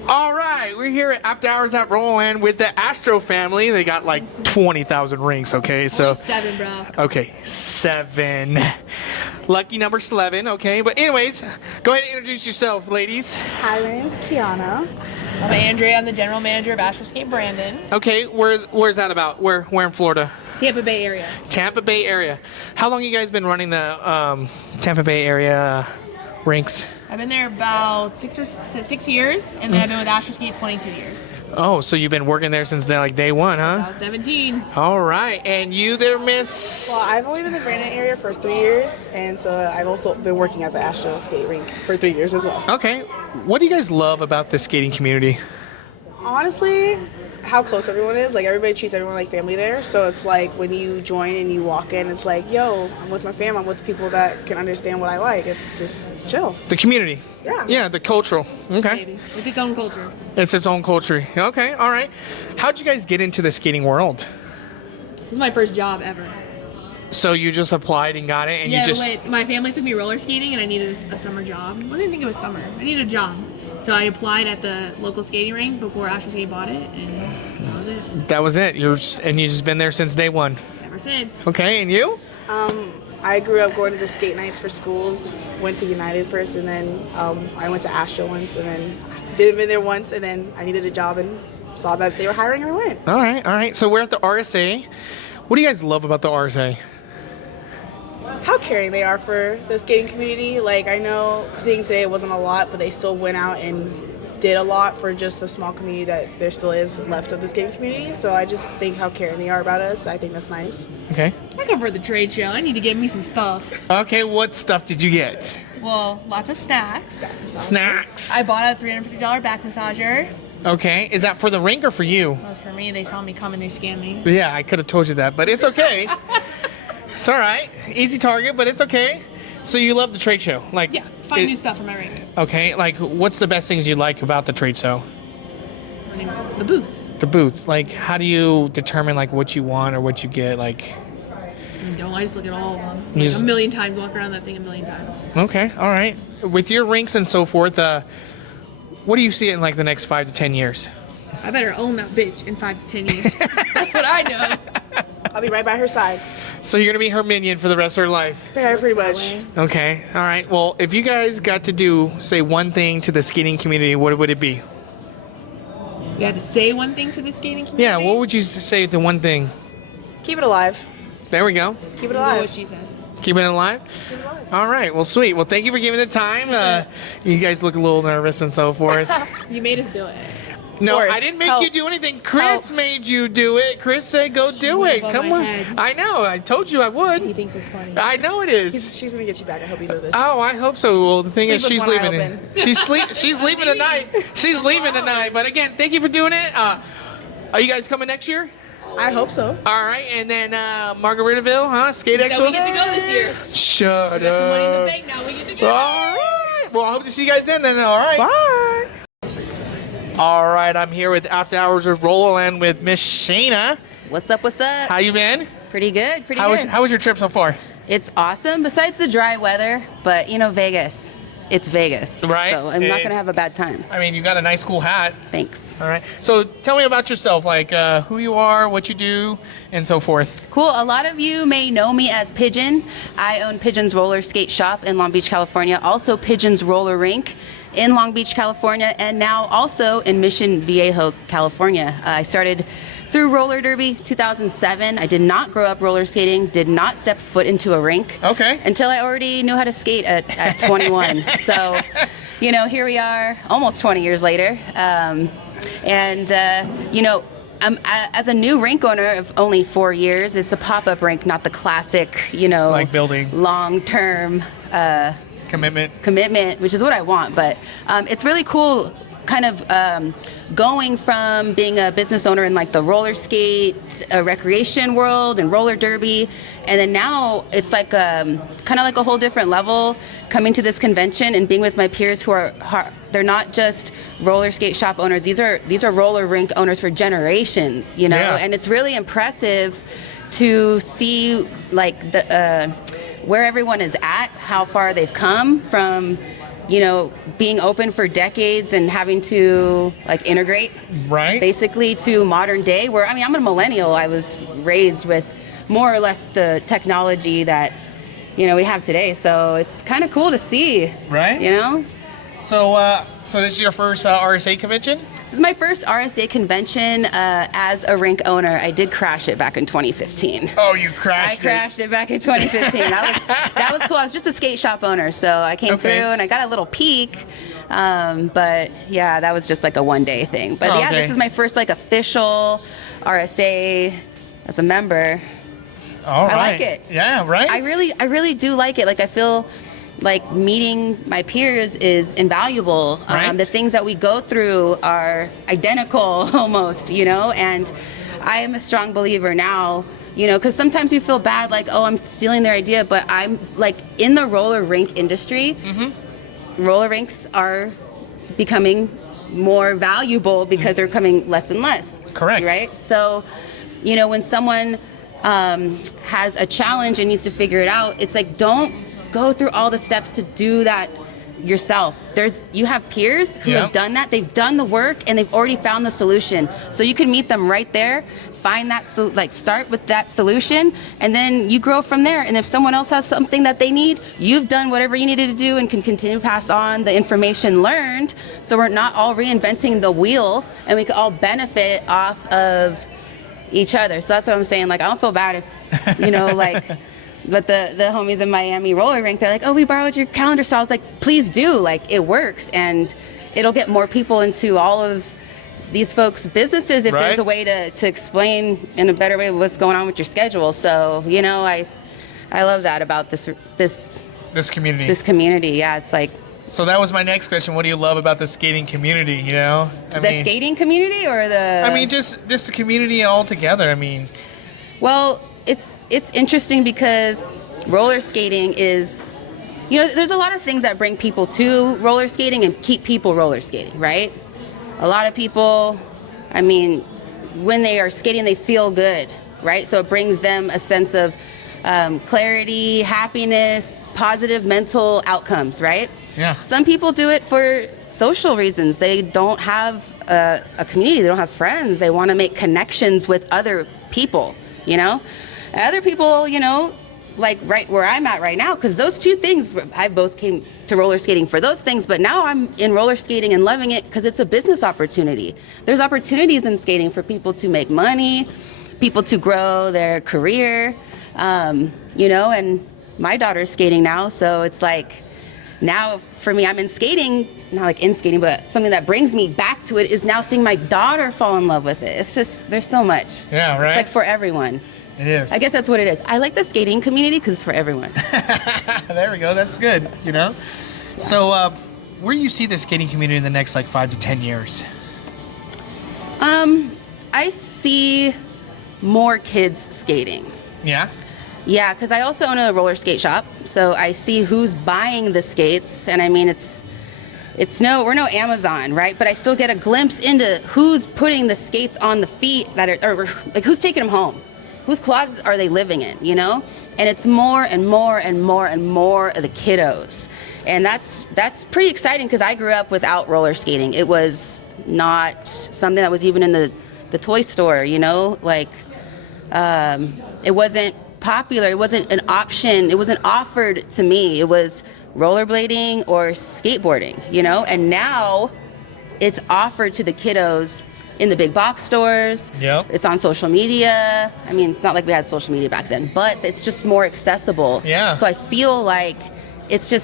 All right. We're here at After Hours at Roland with the Astro family. They got like 20,000 rings, okay? So 7, bro. Okay, 7. Lucky number 11, okay? But anyways, go ahead and introduce yourself, ladies. Hi, my name is Kiana. I'm Andrea. I'm the general manager of Astro Skate Brandon. Okay, where's that about? Where in Florida? Tampa Bay area. Tampa Bay area. How long you guys been running the Tampa Bay area rinks? I've been there about 6 years, and then I've been with Astro Skate 22 years. Oh, so you've been working there since like day one, huh? Since I was 17. All right, and you there, Miss? Well, I've only been in the Brandon area for 3 years, and so I've also been working at the Astro Skate rink for 3 years as well. Okay, what do you guys love about the skating community? Honestly, how close everyone is. Like, everybody treats everyone like family there. So it's like when you join and you walk in, it's like, yo, I'm with my fam. I'm with people that can understand what I like. It's just chill. The community. Yeah. Yeah, the cultural. Okay. Maybe. With its own culture. It's its own culture. Okay, all right. How'd you guys get into the skating world? This is my first job ever. So you just applied and got it, and yeah, you just wait, my family took me roller skating, and I needed a summer job. I didn't think it was summer. I needed a job. So I applied at the local skating rink before Astro Skate bought it, and that was it. That was it. You've just been there since day one. Ever since. Okay, and you? I grew up going to the skate nights for schools. Went to United first, and then I went to Astro once, and then didn't been there once, and then I needed a job and saw that they were hiring, and I went. All right. So we're at the RSA. What do you guys love about the RSA? How caring they are for the skating community. Like, I know seeing today it wasn't a lot, but they still went out and did a lot for just the small community that there still is left of the skating community. So I just think how caring they are about us. I think that's nice. Okay. I come for the trade show. I need to get me some stuff. Okay, what stuff did you get? Well, lots of snacks. Snacks. I bought a $350 back massager. Okay, is that for the rink or for you? That was for me. They saw me come and they scanned me. Yeah, I could have told you that, but it's okay. It's all right. Easy target, but it's okay. So you love the trade show? Like, Yeah, find new stuff for my rink. Okay, like what's the best things you like about the trade show? The booths. The booths. Like, how do you determine like what you want or what you get? Like, I just look at all of them. You Like just- a million times, walk around that thing a million times. okay, all right. With your rinks and so forth, what do you see in like the next 5 to 10 years? I better own that bitch in 5 to 10 years. That's what I know. I'll be right by her side. So you're gonna be her minion for the rest of her life. Yeah, pretty much. Okay, all right. Well, if you guys got to say one thing to the skating community, what would it be? You had to say one thing to the skating community? Yeah, what would you say to one thing? Keep it alive. There we go. Keep it You know alive. what she says. Keep it alive? All right, well, sweet. Well, thank you for giving the time. You guys look a little nervous and so forth. You made us do it. No, Force. I didn't make Help. you do anything. Chris Help. made you do it. Chris said go do it. above Come my on. head. I know. I told you I would. He thinks it's funny. I know it is. She's gonna get you back. I hope you know this. Oh, I hope so. Well, the thing is, Sleep she's with one leaving. eye open. She's leaving tonight. She's leaving tonight. But again, thank you for doing it. Are you guys coming next year? I hope so. All right, and then Margaritaville, huh? Skate Expo. So we get to go this year. Shut We got some money in the up. bank now. We get to go. All right. Well, I hope to see you guys then. All right. Bye. All right, I'm here with After Hours with Rollerland with Miss Shayna. What's up? What's up? How you been? Pretty good. Pretty How good. was your trip so far? It's awesome. Besides the dry weather, but Vegas. It's Vegas. Right. So I'm not gonna have a bad time. I mean, you got a nice, cool hat. Thanks. All right. So tell me about yourself, like who you are, what you do, and so forth. Cool. A lot of you may know me as Pigeon. I own Pigeon's Roller Skate Shop in Long Beach, California. Also Pigeon's Roller Rink in Long Beach, California, and now also in Mission Viejo, California. I started through roller derby 2007. I did not grow up roller skating, did not step foot into a rink. Okay. Until I already knew how to skate at 21. So, here we are almost 20 years later. As a new rink owner of only 4 years, it's a pop-up rink, not the classic, like building long-term commitment, which is what I want. But it's really cool kind of going from being a business owner in like the roller skate recreation world and roller derby, and then now it's like kind of like a whole different level, coming to this convention and being with my peers who are they're not just roller skate shop owners, these are roller rink owners for generations, Yeah. And it's really impressive to see like the where everyone is at, how far they've come from, being open for decades and having to like integrate basically to modern day where, I'm a millennial. I was raised with more or less the technology that, we have today. So it's kind of cool to see, Right. So this is your first RSA convention? This is my first RSA convention as a rink owner. I did crash it back in 2015. Oh, you crashed I crashed it back in 2015. That was cool. I was just a skate shop owner, so I came through and I got a little peek. But yeah, that was just like a one-day thing. But yeah, this is my first like official RSA as a member. All right. I like it. Yeah, right? I really do like it. Like I feel like meeting my peers is invaluable. Right. The things that we go through are identical almost, and I am a strong believer now, because sometimes you feel bad, like, oh, I'm stealing their idea, but I'm like in the roller rink industry, roller rinks are becoming more valuable because they're coming less and less. Correct. Right? So, when someone has a challenge and needs to figure it out, it's like, don't go through all the steps to do that yourself. You have peers who have done that. They've done the work and they've already found the solution. So you can meet them right there, find that, start with that solution, and then you grow from there. And if someone else has something that they need, you've done whatever you needed to do and can continue to pass on the information learned. So we're not all reinventing the wheel, and we can all benefit off of each other. So that's what I'm saying. Like, I don't feel bad if, but the homies in Miami roller rink, they're like, oh, we borrowed your calendar. So I was like, please do. Like, it works, and it'll get more people into all of these folks' businesses if there's a way to explain in a better way what's going on with your schedule. So, I love that about this community. This community, yeah. It's like. So that was my next question. What do you love about the skating community? Skating community or the? I mean, just the community altogether. I mean. Well, it's interesting because roller skating is, there's a lot of things that bring people to roller skating and keep people roller skating, right? A lot of people, I mean, when they are skating, they feel good, right? So it brings them a sense of clarity, happiness, positive mental outcomes, right? Yeah. Some people do it for social reasons. They don't have a community. They don't have friends. They want to make connections with other people, Other people, like right where I'm at right now, because those two things, I both came to roller skating for those things, but now I'm in roller skating and loving it because it's a business opportunity. There's opportunities in skating for people to make money, people to grow their career, and my daughter's skating now, so it's like, now for me, I'm in skating, not like in skating, but something that brings me back to it is now seeing my daughter fall in love with it. It's just, there's so much. Yeah, right? It's like for everyone. It is. I guess that's what it is. I like the skating community because it's for everyone. There we go. That's good, Yeah. So where do you see the skating community in the next 5 to 10 years? I see more kids skating. Yeah? Yeah, because I also own a roller skate shop, so I see who's buying the skates, and I mean, we're no Amazon, right? But I still get a glimpse into who's putting the skates on the feet or who's taking them home. Whose closets are they living in, And it's more and more and more and more of the kiddos. And that's pretty exciting because I grew up without roller skating. It was not something that was even in the toy store, it wasn't popular. It wasn't an option. It wasn't offered to me. It was rollerblading or skateboarding, And now it's offered to the kiddos in the big box stores. Yep. It's on social media. I mean, it's not like we had social media back then, but it's just more accessible. Yeah. So I feel like it's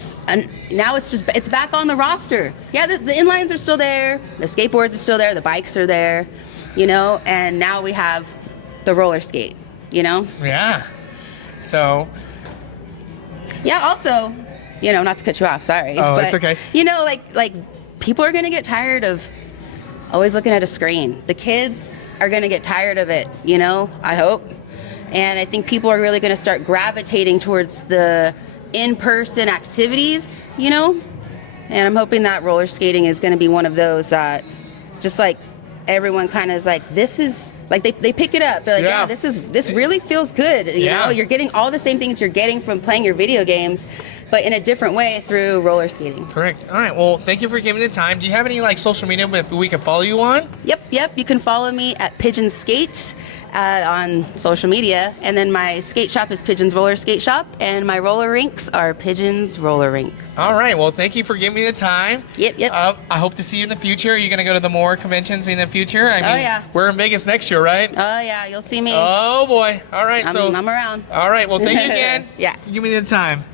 back on the roster. Yeah, the inlines are still there. The skateboards are still there. The bikes are there, and now we have the roller skate, Yeah. So. Yeah, also, not to cut you off, sorry. Oh, but, it's okay. Like people are going to get tired of always looking at a screen. The kids are going to get tired of it, I hope. And I think people are really going to start gravitating towards the in-person activities, And I'm hoping that roller skating is going to be one of those that just like everyone kind of is like, this is like they pick it up. They're like, yeah, this really feels good. You know, you're getting all the same things you're getting from playing your video games, but in a different way through roller skating. Correct. All right. Well, thank you for giving the time. Do you have any social media that we can follow you on? Yep. You can follow me at Pigeon Skate on social media, and then my skate shop is Pigeons Roller Skate Shop, and my roller rinks are Pigeons Roller Rinks. All right. Well, thank you for giving me the time. Yep. I hope to see you in the future. Are you going to go to the more conventions in the future? I mean, yeah. We're in Vegas next year, right? Oh yeah, you'll see me. Oh boy. All right. I'm around. All right. Well, thank you again. Yeah. For giving me the time.